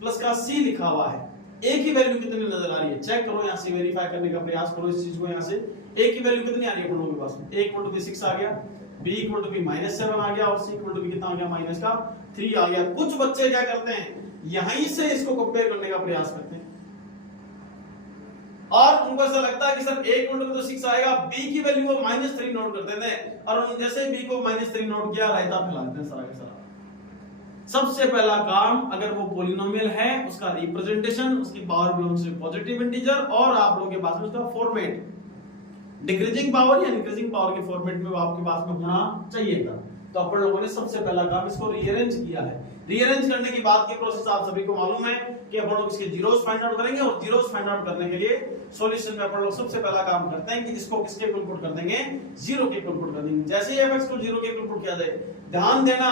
प्लस का c लिखा हुआ है। a की वैल्यू कितनी नजर आ रही है, चेक करो, यहां से वेरीफाई करने का प्रयास करो इस चीज को। यहां से a की वैल्यू कितनी आ रही है अपन लोगों के पास में, a इक्वल टू 6 आ गया, b इक्वल टू -7 आ गया और c इक्वल टू कितना आ गया -3 आ गया। कुछ बच्चे क्या करते हैं, यहीं से इसको कंपेयर करने का प्रयास करते हैं और उनको ऐसा लगता है कि सर a इक्वल टू 6 आएगा, b की वैल्यू वो -3 नोट कर देते हैं और उन्होंने जैसे b को -3 नोट किया रायता फैला देते हैं सारा का सारा। सबसे पहला काम, अगर वो पॉलिनोमियल है उसका रिप्रेजेंटेशन, उसकी power belongs to positive integer और आप लोगों के पास में उसका फॉर्मेट डिक्रीजिंग पावर या इंक्रीजिंग पावर के फॉर्मेट में वो आपके पास में होना चाहिए था। तो अपन लोगों ने सबसे पहला काम इसको रीअरेंज किया है। रीअरेंज करने की बात की प्रोसेस आप सभी को मालूम है कि अपन लोग इसके जीरोस फाइंड आउट करेंगे और जीरोस फाइंड आउट करने के लिए सॉल्यूशन में अपन लोग सबसे पहला काम करते हैं कि इसको किसके इक्वल पुट कर देंगे, 0 के इक्वल पुट कर देंगे। जैसे ही fx को 0 के इक्वल पुट किया जाए, ध्यान देना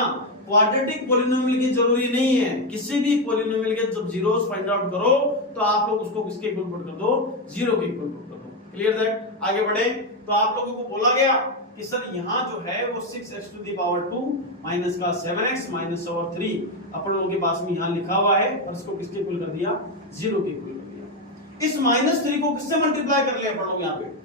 क्वाड्रेटिक पॉलिनोमियल की जरूरी नहीं है, किसी भी पॉलिनोमियल के जब जीरोस फाइंड आउट करो तो आप लोग उसको किसके इक्वल पुट कर दो, 0 के इक्वल पुट कर दो। Clear that. आगे बढ़े तो आप लोगों को बोला गया कि सर यहाँ जो है वो 6x to the power 2 minus का 7x माइनस और 3 अपन लोगों के पास में यहाँ लिखा हुआ है और इसको किसके इक्वल कर दिया, 0 के इक्वल कर दिया। इस -3 को किससे मल्टीप्लाई कर लिया अपन लोग, यहाँ पे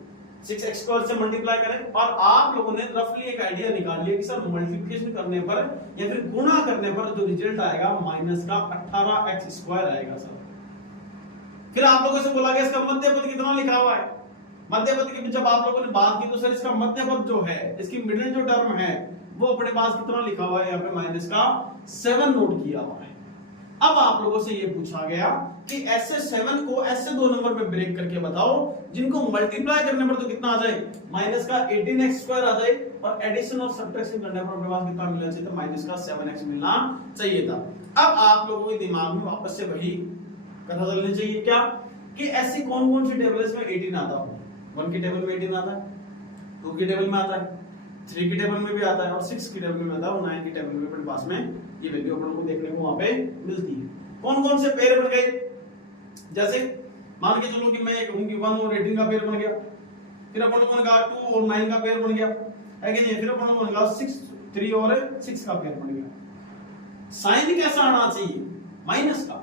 6x² से मल्टीप्लाई करें और आप लोगों ने रफली एक आइडिया निकाल लिया कि सर मल्टीप्लिकेशन करने पर या फिर गुणा करने पर जो रिजल्ट आएगा -18x² आएगा सर। फिर आप लोगों से बोला गया इसका मध्य पद कितना लिखा हुआ है, मध्य पद की जब आप लोगों ने बात की तो सर इसका मध्य पद जो है, इसकी मिडिल जो टर्म है वो अपने पास कितना लिखा हुआ है, यहाँ पे -7 नोट किया हुआ है। अब आप लोगों से ये पूछा गया कि ऐसे 7 को ऐसे दो नंबर में ब्रेक करके बताओ जिनको मल्टीप्लाई करने पर तो कितना आ जाए, -18x² आ जाए और एडिशन और सब्ट्रैक्शन करने पर अपने पास कितना मिलना चाहिए था, -7x मिलना चाहिए था। अब आप लोगों के दिमाग में वापस से वही कथा चलनी चाहिए क्या कि ऐसी कौन कौन सी टेबल्स में 18 आता हो। 1 की टेबल में 18 आता है, 2 की टेबल में आता है, 3 की टेबल में भी आता है और 6 की टेबल में आता है और 9 की टेबल में अपने पास में ये वैल्यू अपन लोगों को देखने को वहां पे मिलती है। कौन कौन से पेयर बन गए, जैसे मान के चलो कि मैं ये कहूं कि 1 और 18 का पेयर बन गया, फिर अपन लोगों ने कहा 2 और 9 का पेयर बन गया है कि नहीं, फिर अपन लोगों ने कहा 6 3 और 6 का पेयर बन गया। साइन कैसा आना चाहिए, माइनस का।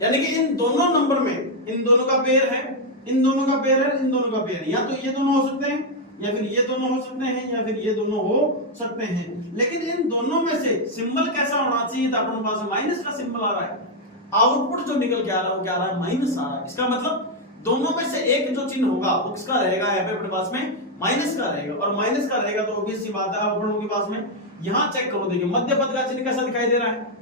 यानी कि इन दोनों नंबर में इन दोनों का पेयर है, इन दोनों का पेयर है, इन दोनों का पेयर है। या तो ये दोनों हो सकते हैं, या फिर ये दोनों हो सकते हैं, या फिर ये दोनों हो सकते हैं। लेकिन इन दोनों में से सिंबल कैसा होना चाहिए था? अपने पास माइनस का सिंबल आ रहा है, आउटपुट जो निकल के आ रहा है वो क्या आ रहा है? माइनस आ रहा है। इसका मतलब दोनों में से एक जो चिन्ह होगा वो किसका रहेगा? यहाँ पे अपने पास में माइनस का रहेगा, और माइनस का रहेगा तो ऑब्वियस सी बात है अपन लोगों के पास में यहां चेक करो, देखिए मध्य पद का चिन्ह कैसा दिखाई दे रहा है?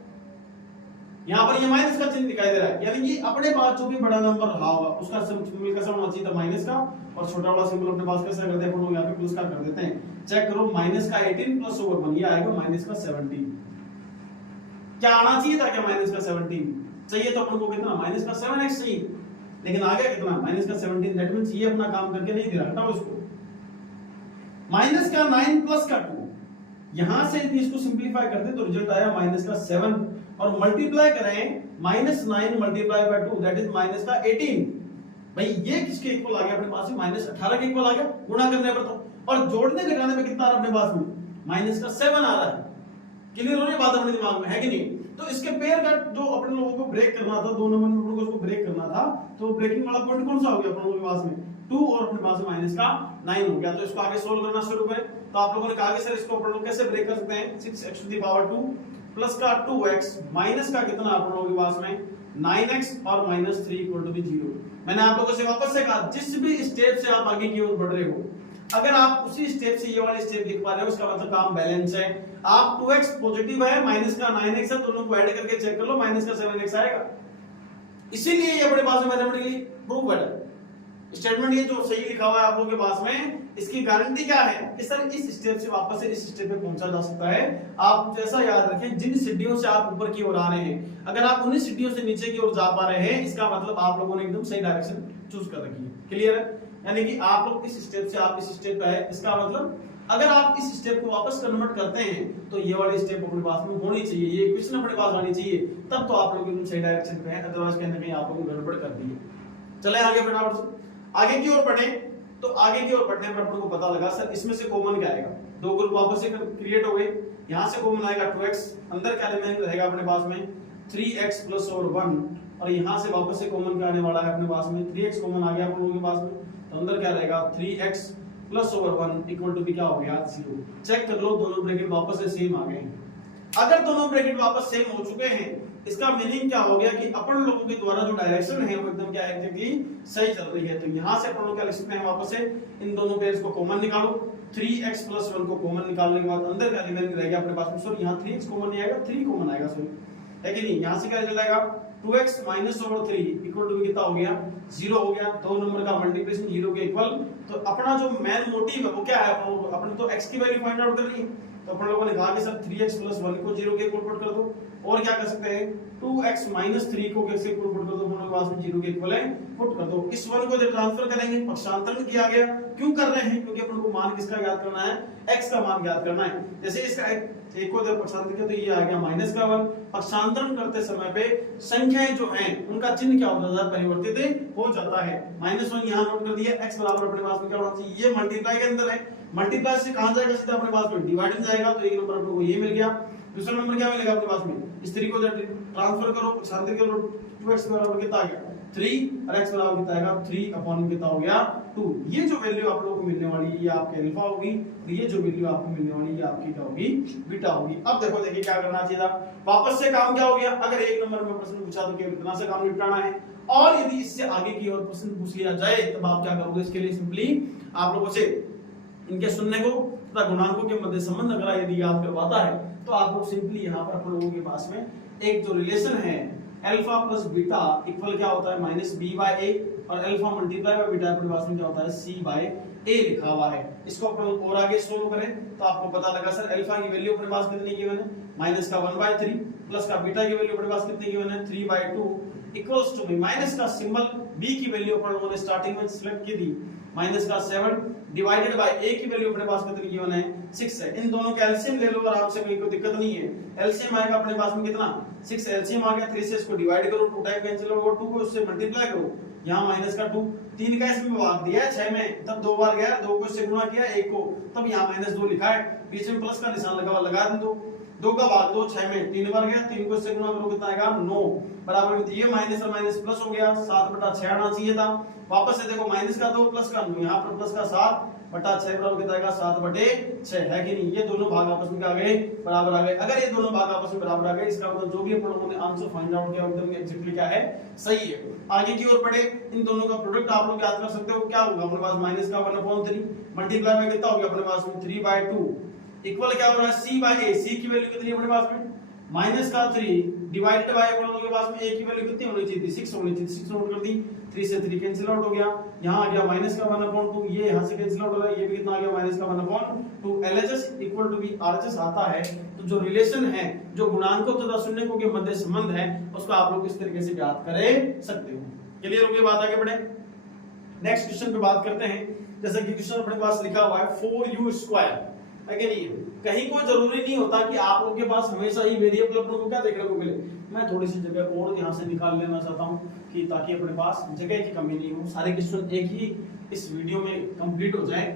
यहाँ पर ये माइनस का चिन्ह दिखाई दे रहा है, यानी कि अपने पास जो भी बड़ा नंबर रहा होगा उसका सिंबल कैसा होना चाहिए था? माइनस का, और छोटा वाला सिंबल अपने पास कैसा करते हैं अपन लोग? यहाँ पे प्लस का कर देते हैं। चेक करो, माइनस का 18 प्लस ओवर 1 ये आएगा माइनस का 17। क्या आना चाहिए था? क्या माइनस का 17 चाहिए? तो अपन को कितना? माइनस का 7x चाहिए, लेकिन आ गया कितना? माइनस का 17। दैट मींस ये अपना काम करके नहीं दे रहा, हटाओ इसको। माइनस का 9 प्लस का 2, यहां से यदि इसको सिंपलीफाई करते तो रिजल्ट आया माइनस का 7, और मल्टीप्लाई करें minus 9 multiply by 2 that is minus का 18। भाई ये किसके इक्वल आ गया अपने पास में? माइनस 18 के इक्वल आ गया गुणा करने पर तो, और जोड़ने घटाने में कितना आ रहा है अपने पास में? माइनस का 7 आ रहा है। क्लियर हो रही बात अपने दिमाग में, है कि नहीं? तो इसके पेयर का जो अपने लोगों को ब्रेक करना था, दो नंबर में अपन को उसको ब्रेक करना था, तो ब्रेकिंग वाला पॉइंट कौन सा हो गया अपन लोगों के पास में? 2 और अपने पास में माइनस का 9 हो गया। तो इसको आगे सोल्व करना शुरू करें। तो आप लोगों ने कहा कि सर इसको अपन लोग कैसे ब्रेक कर सकते हैं? 6x to the power 2 plus का 2x माइनस का कितना अपन लोगों के पास में? 9x और माइनस 3 इक्वल टू 0। मैंने आप लोगों से वापस से कहा, जिस भी स्टेप से आप आगे की ओर बढ़ रहे हो, अगर आप उसी स्टेप से ये वाली स्टेप लिख पा रहे हो उसका मतलब काम बैलेंस है। आप 2x पॉजिटिव है, माइनस का 9x है, दोनों को ऐड करके चेक कर लो, माइनस का 7x आएगा। इसीलिए ये अपने पास में मैथमेटिकली प्रूव है स्टेटमेंट। ये जो सही लिखा हुआ है आप लोगों के पास में, इसकी गारंटी क्या है कि सर इस स्टेप से वापस से इस स्टेप पे पहुंचा जा सकता है। आप जैसा याद रखें, जिन सीढ़ियों से आप ऊपर की ओर आ रहे हैं, अगर आप उन्हीं सीढ़ियों से नीचे की ओर जा पा रहे हैं, इसका मतलब आप लोगों ने एकदम सही डायरेक्शन चूज कर रखी है। क्लियर है? यानी कि आप लोग इस स्टेप से आप इस स्टेप पे है, इसका मतलब अगर आप इस स्टेप को वापस कन्वर्ट करते हैं तो ये वाली स्टेप अपने पास में होनी चाहिए, ये इक्वेशन अपने पास आनी चाहिए, तब तो आप लोग एकदम सही डायरेक्शन पे हैं। अदरवाइज कहीं ना कहीं आप लोगों ने गड़बड़ कर दी है। चले आगे फटाफट से आगे की ओर बढ़े। तो आगे की ओर बढ़ने पर अपन को पता लगा सर इसमें से कॉमन क्या आएगा? दो ग्रुप वापस से क्रिएट हो गए। यहां से कॉमन आएगा 2x, अंदर क्या रिमेनिंग रहेगा अपने पास में? 3x प्लस और 1, और यहां से वापस से कॉमन क्या आने वाला है अपने पास में? 3x कॉमन आ गया आप लोगों के पास में, तो अंदर क्या रहेगा? 3x plus over 1 equal to भी क्या हो गया? 0। चेक कर लो, दोनों ब्रैकेट वापस से सेम आ गए हैं। अगर दोनों ब्रैकेट वापस सेम हो चुके हैं, इसका मीनिंग क्या हो गया कि अपन लोगों के द्वारा जो डायरेक्शन है वो एकदम क्या एग्जैक्टली सही चल रही है। तो यहां से अपन लोग क्या लिख सकते हैं? वापस से इन दोनों पेयर्स को कॉमन निकालो। 3x प्लस 1 को कॉमन निकालने के बाद अंदर क्या रिमेनिंग रहेगा अपने पास में? सॉरी यहां 3x कॉमन नहीं आएगा, 3 कॉमन आएगा, सॉरी, है कि नहीं? यहां से क्या रिजल्ट आएगा? 2x minus over 3 equal to कितना हो गया? 0 हो गया। दो नंबर का मल्टीप्लिकेशन 0 के इक्वल। तो अपना जो मेन मोटिव है वो क्या है? अपन तो x की वैल्यू फाइंड आउट करनी है, तो अपन लोगों ने कहा कि सर 3x प्लस 1 को 0 के इक्वल पुट कर दो, और क्या कर सकते हैं? 2x माइनस 3 को कैसे इक्वल पुट कर दो? अपन लोग पास में 0 के इक्वल है, पुट कर दो। इस 1 को जब ट्रांसफर करेंगे, पक्षांतरण किया गया। क्यों कर रहे हैं? क्योंकि अपन को मान किसका ज्ञात करना है? x का मान ज्ञात करना है। जैसे इसका एक को जब पक्षांतरण किया तो ये आ गया माइनस का 1। पक्षांतरण करते समय पे संख्याएं जो हैं उनका चिन्ह क्या हो जाता है? परिवर्तित हो जाता है। -1 यहां नोट कर दिया। x बराबर अपने पास में क्या होना चाहिए? ये मल्टीप्लाई के अंदर है, मल्टीप्लाई से कहां जाएगा? सीधा अपने पास में डिवाइड में जाएगा। तो एक नंबर अपने को ये मिल गया। दूसरा नंबर क्या मिलेगा अपने पास में? इस 3 को ट्रांसफर करो, पक्षांतर करो, 2x बराबर कितना आ गया? 3, और x बराबर कितना आएगा? 3 अपॉन कितना हो गया? 2। ये जो वैल्यू आप लोगों को मिलने वाली है ये आपके अल्फा होगी, और ये जो वैल्यू आपको मिलने वाली है ये आपकी क्या होगी? बीटा होगी। अब देखो, देखिए क्या करना चाहिए था? वापस से काम क्या हो गया? अगर एक नंबर में प्रश्न पूछा तो केवल इतना से काम निपटाना है, और यदि इससे आगे की ओर प्रश्न पूछ लिया जाए तब आप क्या करोगे? इसके लिए सिंपली आप लोगों से इनके शून्य को तथा गुणांकों के मध्य संबंध अगर यदि याद करवाता है तो आप लोग सिंपली यहाँ पर अपन लोगों के पास में एक जो रिलेशन है अल्फा प्लस बीटा इक्वल क्या होता है? माइनस बी बाय ए, और अल्फा मल्टीप्लाई बाय बीटा अपने पास में क्या होता है? सी बाय ए लिखा हुआ है। इसको अपन और आगे सोल्व करें तो आपको पता लगा सर अल्फा की वैल्यू अपने पास कितनी गिवन है? माइनस का 1/3 प्लस का बीटा की वैल्यू अपने पास कितनी गिवन है? 3/2 इक्वल्स टू माइनस का सिंबल बी की वैल्यू अपन लोगों ने स्टार्टिंग में सिलेक्ट की थी माइनस का 7 डिवाइडेड बाय ए की वैल्यू अपने पास कितनी गिवन है? 6 है। इन दोनों का एलसीएम ले लो आराम से, कोई दिक्कत नहीं है। एलसीएम आएगा अपने पास में कितना? 6 एलसीएम आ गया। 3 से इसको डिवाइड करो, 2 टाइम कैंसिल होगा, 2 को उससे मल्टीप्लाई करो, यहां माइनस का 2 3 का इसमें भाग दिया है 6 में, तब 2 बार गया, 2 को इससे गुणा किया 1 को, तब यहाँ -2 लिखा है, बीच में प्लस का निशान लगा हुआ, लगा दें 2 का भाग 2 6 में, 3 बार गया, 3 को इससे गुणा करो कितना आएगा 9 बराबर में, ये माइनस और माइनस प्लस हो गया, 7/6 आना चाहिए था। वापस से देखो माइनस का 2 प्लस का 9, यहाँ पर प्लस का 7/6 बराबर कितना आएगा 7/6 है कि नहीं। ये दोनों भाग आपस में क्या आ गए, बराबर आ गए। अगर ये दोनों भाग आपस में बराबर आ गए, इसका मतलब जो भी अपन लोगों ने आंसर फाइंड आउट किया एकदम एग्जैक्टली क्या है, सही है। आगे की ओर बढ़े, इन दोनों का प्रोडक्ट आप लोग याद कर सकते हो, क्या होगा अपने पास माइनस का 1/3 मल्टीप्लाई में कितना हो गया अपने पास में 3/2 इक्वल क्या हो रहा है c/a, c की वैल्यू कितनी है अपने पास में माइनस का 3 डिवाइडेड बाय अपन लोगों के पास में a की वैल्यू कितनी होनी चाहिए थी 6 होनी चाहिए, 6 नोट कर दी, 3 से 3 कैंसिल आउट हो गया, यहाँ आ गया माइनस का 1/2, ये यहाँ से कैंसिल आउट हो गया, ये भी कितना आ गया माइनस का 1/2, LHS equal to be RHS आता है। तो जो रिलेशन है, जो गुणांकों तथा शून्यकों के मध्य संबंध है, उसको आप लोग इस तरीके से ज्ञात कर सकते हो। क्लियर हो गई बात, आगे बढ़े नेक्स्ट क्वेश्चन पे बात करते हैं। जैसे कि क्वेश्चन अपने पास लिखा हुआ है 4u² है कि नहीं। कहीं कोई जरूरी नहीं होता कि आप लोगों के पास हमेशा ही वेरिएबल अपने को क्या देखने को मिले। मैं थोड़ी सी जगह और यहाँ से निकाल लेना चाहता हूँ कि ताकि अपने पास जगह की कमी नहीं हो, सारे क्वेश्चन एक ही इस वीडियो में कंप्लीट हो जाए।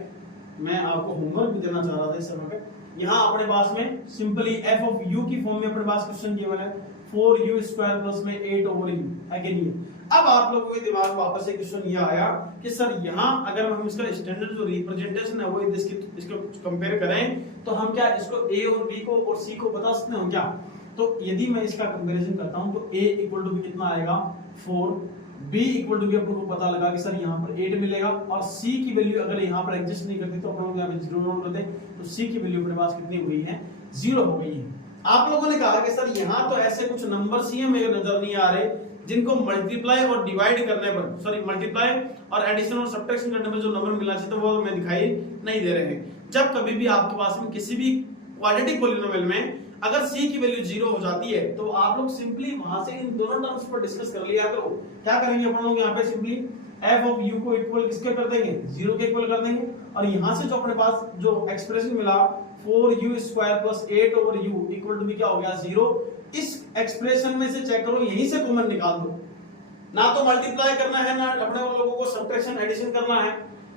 मैं आपको होमवर्क भी देना चाह रहा था इस समय पे। यहाँ अपने पास में सिंपली f(u) की फॉर्म में अपने पास क्वेश्चन गिवन है 4u² प्लस में 8/u है कि नहीं। अब आप लोगों के दिमाग में वापस से क्वेश्चन ये आया कि सर यहाँ अगर हम इसका स्टैंडर्ड जो रिप्रेजेंटेशन है वो इसको कंपेयर करें तो हम क्या इसको a और b को और c को बता सकते हैं क्या। तो यदि मैं इसका कंपैरिजन करता हूं तो a इक्वल टू b कितना आएगा 4, b इक्वल टू b अपन को पता लगा कि सर यहाँ पर 8 मिलेगा, और c की वैल्यू अगर यहाँ पर एग्जिस्ट नहीं करती तो अपन लोग यहाँ पे 0 नोट करते, तो c की वैल्यू अपने पास कितनी हो गई है 0 हो गई है। आप लोगों ने कहा कि सर यहाँ तो ऐसे कुछ नंबर सी है मेरे नजर नहीं आ रहे जिनको मल्टीप्लाई और डिवाइड करने पर, सॉरी मल्टीप्लाई और एडिशन और सब्ट्रैक्शन करने पर जो नंबर मिलना चाहिए तो वो हमें दिखाई नहीं दे रहे हैं। जब कभी भी आपके पास में किसी भी क्वाड्रेटिक पॉलिनोमियल में अगर c की वैल्यू 0 हो जाती है तो आप लोग सिंपली वहां से इन दोनों टर्म्स पर डिस्कस कर लिया करो। क्या करेंगे अपन लोग यहाँ पे सिंपली f(u) को इक्वल किसके कर देंगे 0 के इक्वल कर देंगे, और यहाँ से जो अपने पास जो एक्सप्रेशन मिला 4u² plus 8/u equal to भी क्या हो गया 0। इस एक्सप्रेशन में से चेक करो, यहीं से कॉमन निकाल दो, ना तो मल्टीप्लाई करना है ना अपने लोगों को सब्ट्रैक्शन एडिशन करना है।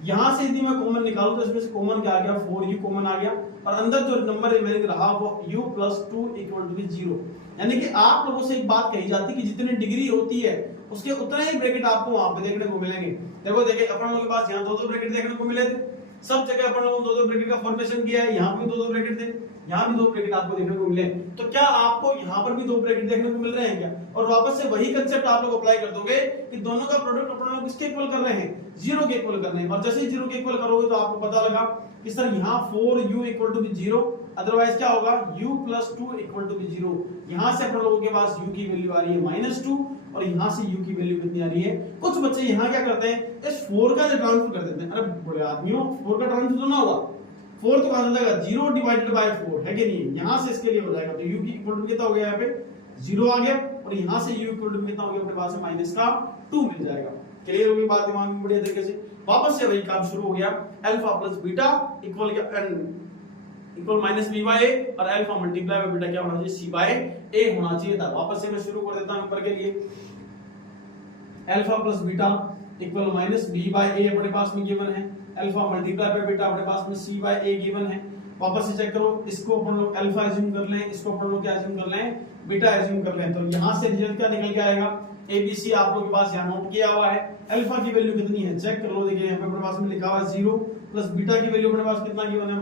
यहां से यदि मैं कॉमन निकालूं तो इसमें से कॉमन क्या आ गया 4u कॉमन आ गया, और अंदर जो नंबर रिमेनिंग रहा वो u + 2 इक्वल टू 0। यानी कि आप लोगों से एक बात कही जाती है कि जितनी डिग्री होती है उसके उतना ही ब्रैकेट आपको वहां पे देखने को मिलेंगे। देखिए अपन लोगों के पास यहाँ 2-2 ब्रैकेट देखने को मिले थे, सब जगह अपन लोगों ने 2-2 ब्रैकेट का फॉर्मेशन किया है, यहाँ भी 2-2 ब्रैकेट थे, यहाँ भी 2 ब्रैकेट आपको देखने को मिले। तो क्या आपको यहाँ पर भी 2 ब्रैकेट देखने को मिल रहे हैं क्या? और वापस से वही कंसेप्ट आप लोग अप्लाई कर दोगे कि दोनों का प्रोडक्ट अपन लोग किसके इक्वल कर रहे हैं 0 के इक्वल कर रहे हैं, और जैसे ही 0 के इक्वल करोगे तो आपको पता लगा कि सर यहाँ 4u इक्वल टू 0, अदरवाइज क्या होगा u + 2 इक्वल टू 0। यहाँ से अपन लोगों के पास u की वैल्यू आ रही है -2 और यहाँ से u की वैल्यू कितनी आ रही है। कुछ बच्चे यहाँ क्या करते हैं इस 4 का ट्रांसफर कर देते हैं। अरे बड़े आदमियों 4 का ट्रांसफर तो ना होगा, 4 तो कहां से जाएगा 0 डिवाइडेड बाय 4 है कि नहीं। यहाँ से इसके लिए हो जाएगा तो u की इक्वल टू कितना हो गया यहाँ पे 0 आ गया, और यहाँ से u इक्वल टू कितना हो गया अपने पास में -2 मिल जाएगा। क्लियर होगी बात दिमाग में बढ़िया तरीके से। वापस से वही काम शुरू हो गया, alpha plus beta equal -b/a और अल्फा मल्टीप्लाई बाय बीटा क्या होना चाहिए c/a होना चाहिए था। वापस से मैं शुरू कर देता हूं ऊपर के लिए, alpha plus beta equal -b/a अपने पास में गिवन है, अल्फा मल्टीप्लाई बाय बीटा अपने पास में c/a गिवन है। वापस से चेक करो, इसको अपन लोग अल्फा एज्यूम कर लें, इसको अपन लोग क्या एज्यूम कर लें बीटा एज्यूम कर लें, तो यहां से रिजल्ट क्या निकल के आएगा ABC आप लोगों के पास यहाँ नोट किया हुआ है। अल्फा की वैल्यू कितनी है चेक कर लो, देखिए यहाँ पे अपने पास में लिखा हुआ है 0 प्लस बीटा की वैल्यू अपने पास कितना गिवन है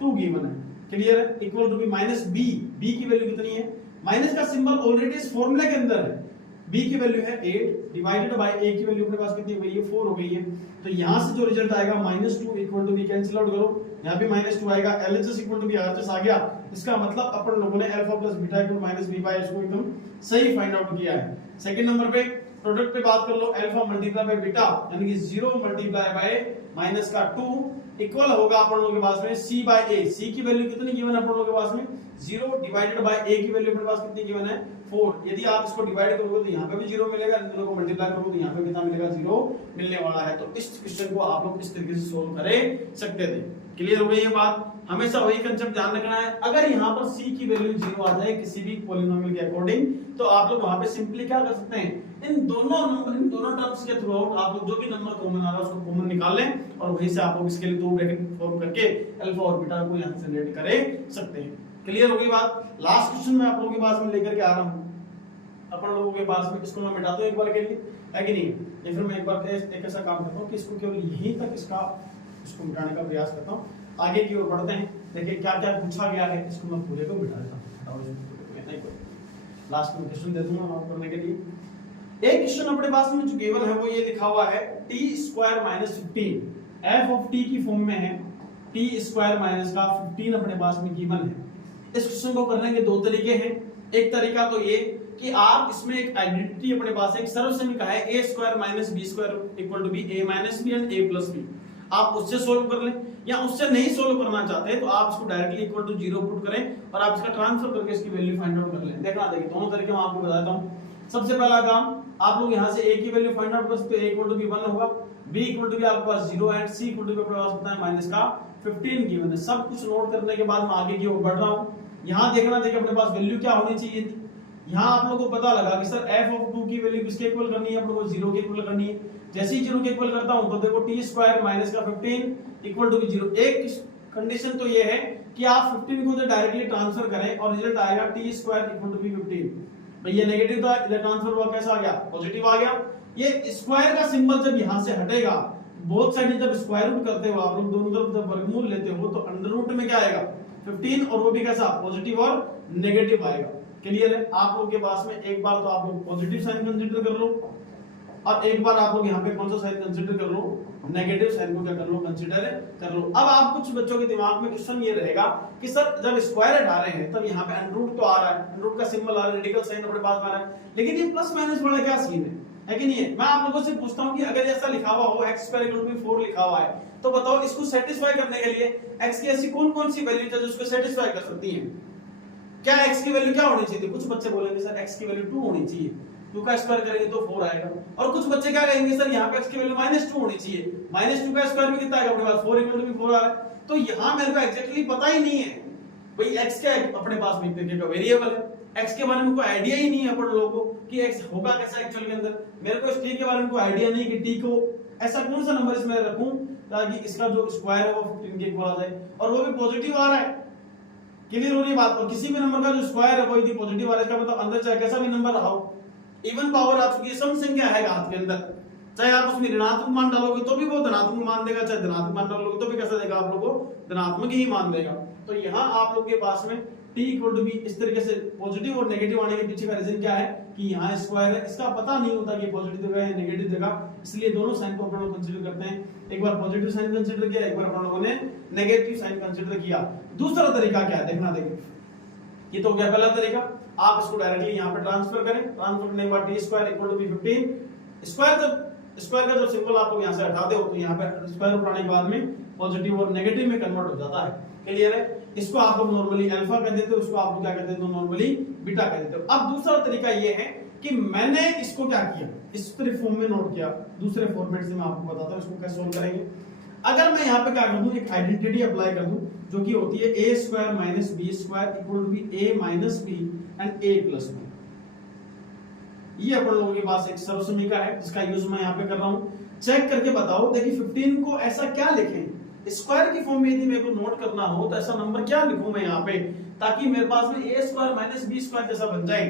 -2 गिवन है। क्लियर है, इक्वल टू -b, b की वैल्यू कितनी है, माइनस का सिंबल ऑलरेडी इस फॉर्मूले के अंदर है, b की वैल्यू है 8 डिवाइडेड बाय a की वैल्यू अपने पास कितनी हो गई है 4 हो गई है। तो यहां से जो रिजल्ट आएगा -2 equal to b cancel out करो, यहां भी -2 आएगा, LHS equal to b RHS आ गया। इसका मतलब अपन लोगों ने alpha plus beta equal -b/a इसको एकदम सही फाइंड आउट किया है। सेकंड नंबर पे प्रोडक्ट पे बात कर लो, अल्फा मल्टीप्लाई बाय बीटा यानी कि 0 मल्टीप्लाई बाय -2 इक्वल होगा अपन लोगों के पास में c बाय a। c की वैल्यू कितनी गिवन है अपन लोगों के पास में 0 डिवाइडेड बाय a की वैल्यू अपने पास कितनी गिवन है 4। यदि आप इसको डिवाइड करोगे तो यहाँ पे भी 0 मिलेगा, इन दोनों को मल्टीप्लाई करोगे तो यहाँ पे कितना मिलेगा 0 मिलने वाला है। तो इस क्वेश्चन को आप लोग इस तरीके से सोल्व कर सकते थे। क्लियर हो गई ये बात? हमेशा वही कंसेप्ट ध्यान रखना है, अगर यहाँ पर c की वैल्यू 0 आ जाए किसी भी पॉलिनोमियल के अकॉर्डिंग तो आप लोग वहां पे सिंपली क्या कर सकते हैं, इन दोनों टर्म्स के थ्रू आउट आप लोग जो भी नंबर कॉमन आ रहा है उसको कॉमन निकाल लें और वहीं से आप लोग इसके लिए दो ब्रैकेट फॉर्म करके अल्फा और बीटा को यहां से जनरेट कर सकते हैं। क्लियर हो गई बात? लास्ट क्वेश्चन मैं आप लोगों के पास में लेकर के आ रहा हूं अपन लोगों के पास में, इसको मैं मिटाता हूं एक बार के लिए, है कि नहीं? या फिर मैं एक बार एक ऐसा काम करता हूं कि इसको केवल यहीं तक इसको मिटाने का प्रयास करता हूं, आगे की ओर बढ़ते हैं। देखिए क्या क्या पूछा गया है, इसको मैं पूरे को मिटा देता हूं। लास्ट में क्वेश्चन दे दूंगा नोट करने के लिए। एक क्वेश्चन अपने पास में जो गिवन है वो ये लिखा हुआ है t square minus 15 f of t की फॉर्म में है, t स्क्वायर माइनस का 15 अपने पास में गिवन है। इस क्वेश्चन को करने के दो तरीके हैं। एक तरीका तो ये कि आप इसमें एक आइडेंटिटी अपने पास एक सर्वसमीकरण है a square minus b square equal to b, a minus b and a plus b, आप उससे सोल्व कर लें, या उससे नहीं सोल्व करना चाहते तो आप इसको डायरेक्टली इक्वल टू 0 पुट करें और आप इसका ट्रांसफर करके इसकी वैल्यू फाइंड आउट कर लें। देखना देखिए दोनों तरीके मैं आपको बताता हूं। सबसे पहला काम, आप लोग यहां से a की वैल्यू फाइंड आउट कर सकते हो, a इक्वल टू b 1 होगा, b इक्वल टू b आपके पास 0 and c equal to b अपने पास कितना है माइनस का 15 गिवन है। सब कुछ नोट करने के बाद मैं आगे की ओर बढ़ रहा हूं। यहां देखना देखिए अपने पास वैल्यू क्या होनी चाहिए थी। यहां आप लोगों को पता लगा कि सर f ऑफ 2 की वैल्यू किसके इक्वल करनी है, अपने को 0 के इक्वल करनी है। जैसे ही 0 के इक्वल करता हूं तो देखो t स्क्वायर माइनस का 15 इक्वल टू 0। एक कंडीशन तो ये है कि आप 15 को डायरेक्टली ट्रांसफर करें और रिजल्ट आएगा t स्क्वायर इक्वल टू 15। भाई ये नेगेटिव था, इधर ट्रांसफर हुआ कैसा आ गया, पॉजिटिव आ गया। ये स्क्वायर का सिंबल जब यहां से हटेगा, बोथ साइड जब स्क्वायर रूट करते हो आप लोग दोनों तरफ जब वर्गमूल लेते हो तो अंडर रूट में क्या आएगा 15, और वो भी कैसा पॉजिटिव और नेगेटिव आएगा। क्लियर है? आप लोग के पास में एक बार तो आप लोग पॉजिटिव साइन कंसीडर कर लो और एक बार आप लोग यहाँ पे कौन सा साइन कंसीडर कर लो, नेगेटिव साइन को क्या कर लो, कंसीडर कर लो। अब आप कुछ बच्चों के दिमाग में क्वेश्चन ये रहेगा कि सर जब स्क्वायर हटा रहे हैं तब यहाँ पे अंडर रूट तो आ रहा है, अंडर रूट का सिंबल आ रहा है, रेडिकल साइन अपने पास आ रहा है, लेकिन ये प्लस माइनस वाला क्या सीन है कि नहीं है? मैं आप लोगों से पूछता हूँ कि अगर ऐसा लिखा हुआ हो x स्क्वायर इक्वल टू 4 लिखा हुआ है तो बताओ इसको सेटिस्फाई करने के लिए x की ऐसी कौन कौन सी वैल्यू है जो इसको सेटिस्फाई कर सकती है? क्या x की वैल्यू क्या होनी चाहिए? कुछ बच्चे बोलेंगे सर x की वैल्यू 2 होनी चाहिए, 2 का स्क्वायर करेंगे तो 4 आएगा। और कुछ बच्चे क्या कहेंगे सर यहाँ पे x की वैल्यू -2 होनी चाहिए, -2 का स्क्वायर भी कितना आएगा अपने पास 4 इक्वल टू 4 आ रहा है। तो यहाँ मेरे को एग्जैक्टली पता ही नहीं है भाई x क्या है, अपने पास में एक तरीके का वेरिएबल है, x के बारे में कोई आइडिया ही नहीं है अपन लोगों को कि x होगा कैसा एक्चुअल के अंदर। मेरे को इस t के बारे में कोई आइडिया नहीं कि t को ऐसा कौन सा नंबर इसमें रखूं ताकि इसका जो स्क्वायर है वो 15 के इक्वल आ जाए, और वो भी पॉजिटिव आ रहा है। क्लियर हो रही बात? और किसी भी नंबर का जो स्क्वायर है वो यदि पॉजिटिव आ रहा है इसका मतलब अंदर चाहे कैसा भी नंबर रहा हो, इवन पावर आ चुकी है, सम संख्या है हाथ के अंदर, चाहे आप उसमें ऋणात्मक मान डालोगे तो भी वो धनात्मक मान देगा, चाहे धनात्मक मान डालोगे तो भी कैसा देगा आप लोगों को, धनात्मक ही मान देगा। तो यहाँ आप लोग के पास में t इक्वल टू b इस तरीके से पॉजिटिव और नेगेटिव आने के पीछे का रीजन क्या है कि यहाँ स्क्वायर है, इसका पता नहीं होता कि पॉजिटिव देगा या नेगेटिव देगा, इसलिए दोनों साइन को अपन लोग कंसीडर करते हैं। एक बार पॉजिटिव साइन कंसीडर किया, एक बार अपन लोगों ने नेगेटिव साइन कंसीडर किया। दूसरा तरीका क्या है देखना, देखिए ये तो हो गया पहला तरीका, आप इसको डायरेक्टली यहाँ पे ट्रांसफर करें, ट्रांसफर करने के बाद t square equal to 15 square का जब सिंबल आप लोग यहाँ से हटाते हो तो यहाँ पे स्क्वायर उठाने के बाद में पॉजिटिव और नेगेटिव में कन्वर्ट हो जाता है। क्लियर है? इसको आप लोग नॉर्मली अल्फा कह देते हो, इसको आप लोग क्या कहते हो नॉर्मली बीटा कह देते हो। अब दूसरा तरीका ये है कि मैंने इसको क्या किया, इस तरह फॉर्म में नोट किया, दूसरे फॉर्मेट से मैं आपको बताता हूँ इसको कैसे सोल्व करेंगे। अगर मैं यहाँ पे क्या कर दूं, एक आइडेंटिटी अप्लाई कर दूं जो कि होती है a square minus b square equal to b a minus b and a plus b। ये अपन लोगों के पास एक सर्वसमीकरण है जिसका यूज मैं यहाँ पे कर रहा हूँ। चेक करके बताओ, देखिए 15 को ऐसा क्या लिखें, स्क्वायर की फॉर्म में यदि मेरे को नोट करना हो तो ऐसा नंबर क्या लिखूं मैं यहाँ पे ताकि मेरे पास में a square minus b square जैसा बन जाए।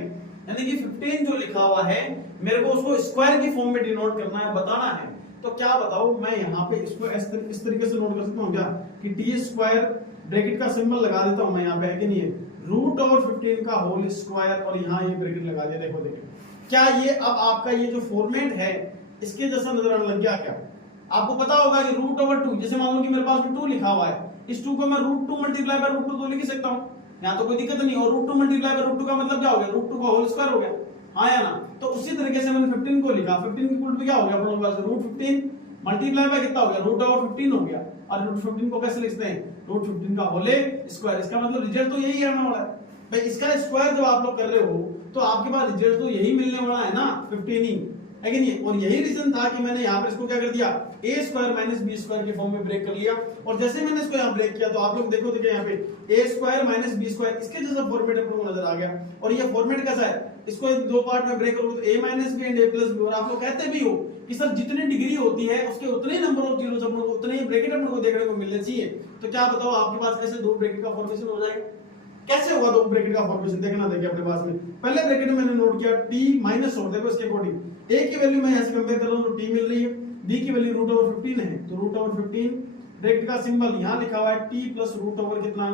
यानी कि 15 जो लिखा हुआ है मेरे को उसको स्क्वायर की फॉर्म में डिनोट करना है, बताना है। तो क्या बताओ, मैं यहाँ पे इसको इस तरीके से नोट कर सकता हूँ क्या कि t स्क्वायर ब्रैकेट का सिंबल लगा देता हूँ मैं यहाँ पे, है कि नहीं है, रूट ओवर 15 का होल स्क्वायर और यहाँ ये ब्रैकेट लगा दिया। देखो देखिए क्या ये अब आपका ये जो फॉर्मेट है इसके जैसा नजर आने लग गया क्या? आपको पता होगा कि रूट ओवर 2, जैसे मान लो कि मेरे पास में 2 लिखा हुआ है, इस 2 को मैं रूट 2 मल्टीप्लाई बाय रूट 2 तो लिख ही सकता हूँ, यहाँ तो कोई दिक्कत नहीं। और रूट 2 मल्टीप्लाई बाय रूट 2 का मतलब क्या हो गया, रूट 2 का होल स्क्वायर हो गया, हाँ या ना? तो उसी तरीके से मैंने 15 को लिखा, 15 की इक्वल टू क्या हो गया अपने पास रूट 15 मल्टीप्लाई बाय कितना हो गया, रूट ओवर 15 हो गया। और रूट 15 को कैसे लिखते हैं, रूट 15 का होल स्क्वायर। इसका मतलब रिजल्ट तो यही आने वाला है भाई, इसका स्क्वायर जब आप लोग कर रहे हो तो आपके पास रिजल्ट तो यही मिलने वाला है ना, 15 ही है कि नहीं। और यही रीजन था कि मैंने यहाँ पर इसको क्या कर दिया, a square minus b square के फॉर्म में ब्रेक कर लिया। और जैसे मैंने इसको यहाँ ब्रेक किया तो आप लोग देखो देखिए यहाँ पे a square minus b square इसके जैसा फॉर्मेट आपको नजर आ गया। और ये फॉर्मेट कैसा है, इसको दो पार्ट में ब्रेक करोगे तो a minus b and a plus b. और आप लोग कहते भी हो कि सर जितनी डिग्री होती है उसके उतने ही नंबर ऑफ जीरोस अपन को, उतने ही ब्रैकेट अपन को देखने को मिलने चाहिए। तो क्या बताओ आपके पास ऐसे दो ब्रैकेट का फॉर्मेशन हो जाएगा, कैसे होगा दो ब्रैकेट का फॉर्मेशन, देखना देखिए अपने पास में। पहले ब्रैकेट में मैंने नोट किया t माइनस और देखो इसके अकॉर्डिंग a की वैल्यू मैं यहां से कंपेयर कर रहा हूं तो t मिल रही है, b की वैल्यू रूट ओवर 15 है तो रूट ओवर 15, ब्रैकेट का सिंबल यहां लिखा हुआ है t प्लस रूट ओवर कितना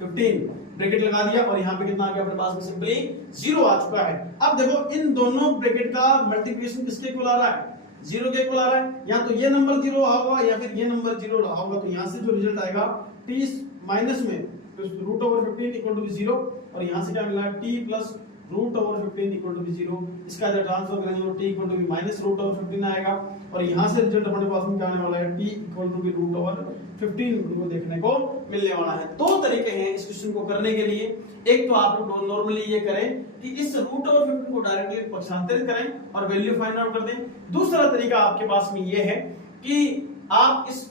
15, ब्रैकेट लगा दिया और यहां पे कितना आ गया अपने पास में, सिंपली 0 आ चुका है। अब देखो इन दोनों ब्रैकेट का मल्टीप्लिकेशन किसके इक्वल आ रहा है, 0 के इक्वल आ रहा है। या तो ये नंबर 0 रहा होगा या फिर ये नंबर 0 रहा होगा। तो यहां से जो रिजल्ट आएगा t माइनस में रूट ओवर 15 इक्वल टू 0 और यहां से क्या मिला है t plus root over 15 equal to 0। इसका जब ट्रांसफर करेंगे तो t equal to minus root over 15 आएगा। और यहां से रिजल्ट अपने पास में क्या आने वाला है, t equal to root over 15 को देखने को मिलने वाला है। दो तरीके हैं इस क्वेश्चन को करने के लिए। एक तो आप लोग नॉर्मली ये करें कि इस रूट ओवर 15 को डायरेक्टली पक्षांतरित करें और वैल्यू फाइंड आउट कर दें। दूसरा तरीका आपके पास में ये है कि आप इस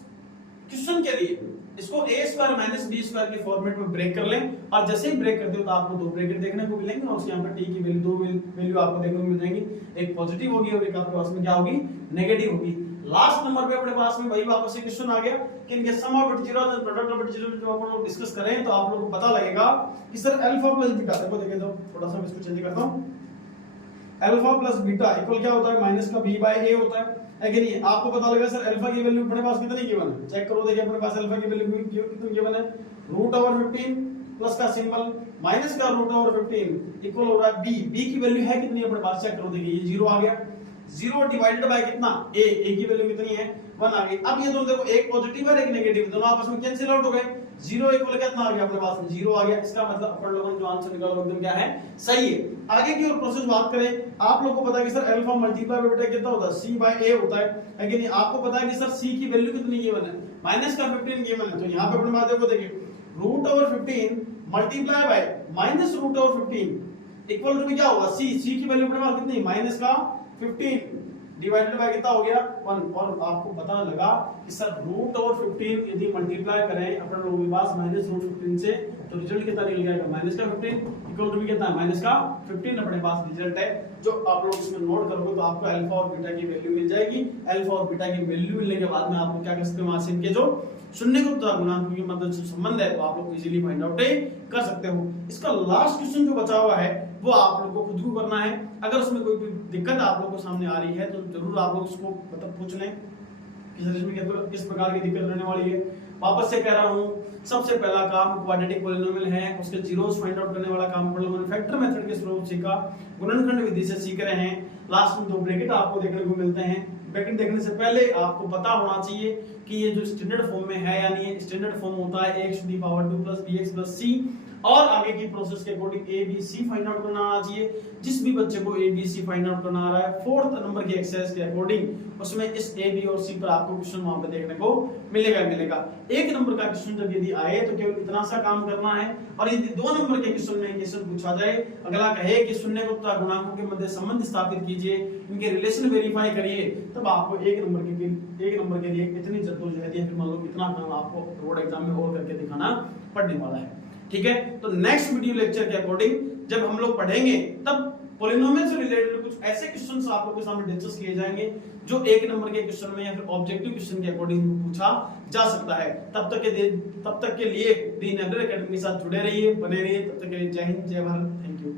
क्वेश्चन के लिए इसको a square minus b square के फॉर्मेट में ब्रेक कर लें। और जैसे ही ब्रेक करते हो तो आपको दो ब्रैकेट देखने को मिलेंगे और यहाँ पर t की वैल्यू दो वैल्यू आपको देखने को मिल जाएंगी, एक पॉजिटिव होगी और एक आपके पास में क्या होगी, नेगेटिव होगी। लास्ट नंबर पे अपने पास में वही वापस से क्वेश्चन आ गया कि इनके सम ऑफ जीरो और प्रोडक्ट ऑफ जीरो जो अपन लोग डिस्कस करें तो आप लोगों को पता लगेगा कि सर अल्फा प्लस बीटा, देखो देखिए तो थोड़ा सा मैं इसको चेंज करता हूं, अल्फा प्लस बीटा इक्वल क्या होता है, माइनस का b बाय a होता है कि नहीं। आपको पता लगा सर अल्फा की वैल्यू अपने पास कितनी गिवन है, चेक करो देखिए अपने पास अल्फा की वैल्यू कितनी गिवन है, रूट ओवर 15 प्लस का सिंबल माइनस का रूट ओवर 15 इक्वल हो रहा है b की वैल्यू है कितनी अपने पास, चेक करो देखिए ये 0 आ गया, 0 डिवाइडेड बाय कितना a की वैल्यू कितनी है 1 आ गई। अब ये दोनों देखो एक पॉजिटिव और एक नेगेटिव, दोनों आपस में कैंसिल आउट हो गए, 0 इक्वल कितना आ गया अपने पास में 0 आ गया। इसका मतलब अपन लोगों ने जो आंसर निकाला एकदम क्या है, सही है। आगे की और प्रोसेस बात करें, आप लोगों को पता है कि sir alpha multiply by beta कितना होता है, c बाय a होता है कि नहीं। आपको पता है कि सर c की वैल्यू कितनी गिवन है, माइनस का 15 गिवन है। तो यहां पे अपने बात देखो देखिए root over 15 multiply by minus root over 15 equal to क्या होगा, c की वैल्यू अपने पास कितनी, माइनस का 15 डिवाइडेड बाय कितना हो गया 1। और आपको पता लगा कि सर रूट ओवर 15 यदि मल्टीप्लाई करें अपने लोगों के पास माइनस रूट 15 से तो रिजल्ट कितना निकल जाएगा, माइनस का 15 इक्वल टू कितना है, माइनस का 15 अपने पास रिजल्ट है। जो आप लोग इसमें नोट करोगे तो आपको अल्फा और बीटा की वैल्यू मिल जाएगी। अल्फा और बीटा की वैल्यू मिलने के बाद में आपको क्या कर सकते हो, वहां से इनके जो शून्य गुप्त गुणांक की मदद से संबंध है तो आप लोग इजीली फाइंड आउट कर सकते हो। इसका लास्ट क्वेश्चन जो बचा हुआ है वो आप लोगों को खुद को करना है। अगर उसमें कोई भी दिक्कत आप लोगों को सामने आ रही है तो जरूर आप लोग उसको मतलब पूछ लें कि सर इसमें किस प्रकार की दिक्कत रहने वाली है। वापस से कह रहा हूं, सबसे पहला काम क्वाड्रेटिक पॉलिनोमियल है, उसके जीरोस फाइंड आउट करने वाला काम हम लोगों ने फैक्टर मेथड के स्रोत सीखा, गुणनखंड विधि से सीख रहे हैं। लास्ट में दो ब्रैकेट आपको देखने को मिलते हैं। ब्रैकेट देखने से पहले आपको पता होना चाहिए कि ये जो स्टैंडर्ड फॉर्म में है यानी ये स्टैंडर्ड फॉर्म होता है x to the power 2 plus bx plus c। और आगे की प्रोसेस के according a b c find out करना आना चाहिए। जिस भी बच्चे को a b c find out करना आ रहा है 4th नंबर की एक्सरसाइज के अकॉर्डिंग उसमें इस a b और c पर आपको क्वेश्चन वहां पे देखने को मिलेगा। 1 नंबर का क्वेश्चन जब यदि आए तो केवल इतना सा काम करना है। और यदि 2 नंबर के क्वेश्चन में क्वेश्चन पूछा जाए, अगला कहे कि शून्य गुप्त गुणांकों के मध्य संबंध स्थापित कीजिए, इनके रिलेशन वेरीफाई करिए, तब आपको 1 नंबर के लिए इतनी जद्दोजहद या फिर मान लो इतना काम आपको बोर्ड एग्जाम में और करके दिखाना पड़ने वाला है। ठीक है, तो नेक्स्ट वीडियो लेक्चर के अकॉर्डिंग जब हम लोग पढ़ेंगे तब पॉलिनोमियल से रिलेटेड कुछ ऐसे क्वेश्चंस आप लोगों के सामने डिस्कस किए जाएंगे जो 1 नंबर के क्वेश्चन में या फिर ऑब्जेक्टिव क्वेश्चन के अकॉर्डिंग पूछा जा सकता है। तब तक के लिए डी नेबर एकेडमी के साथ जुड़े रहिए, बने रहिए। तब तक के लिए जय हिंद, जय भारत, थैंक यू।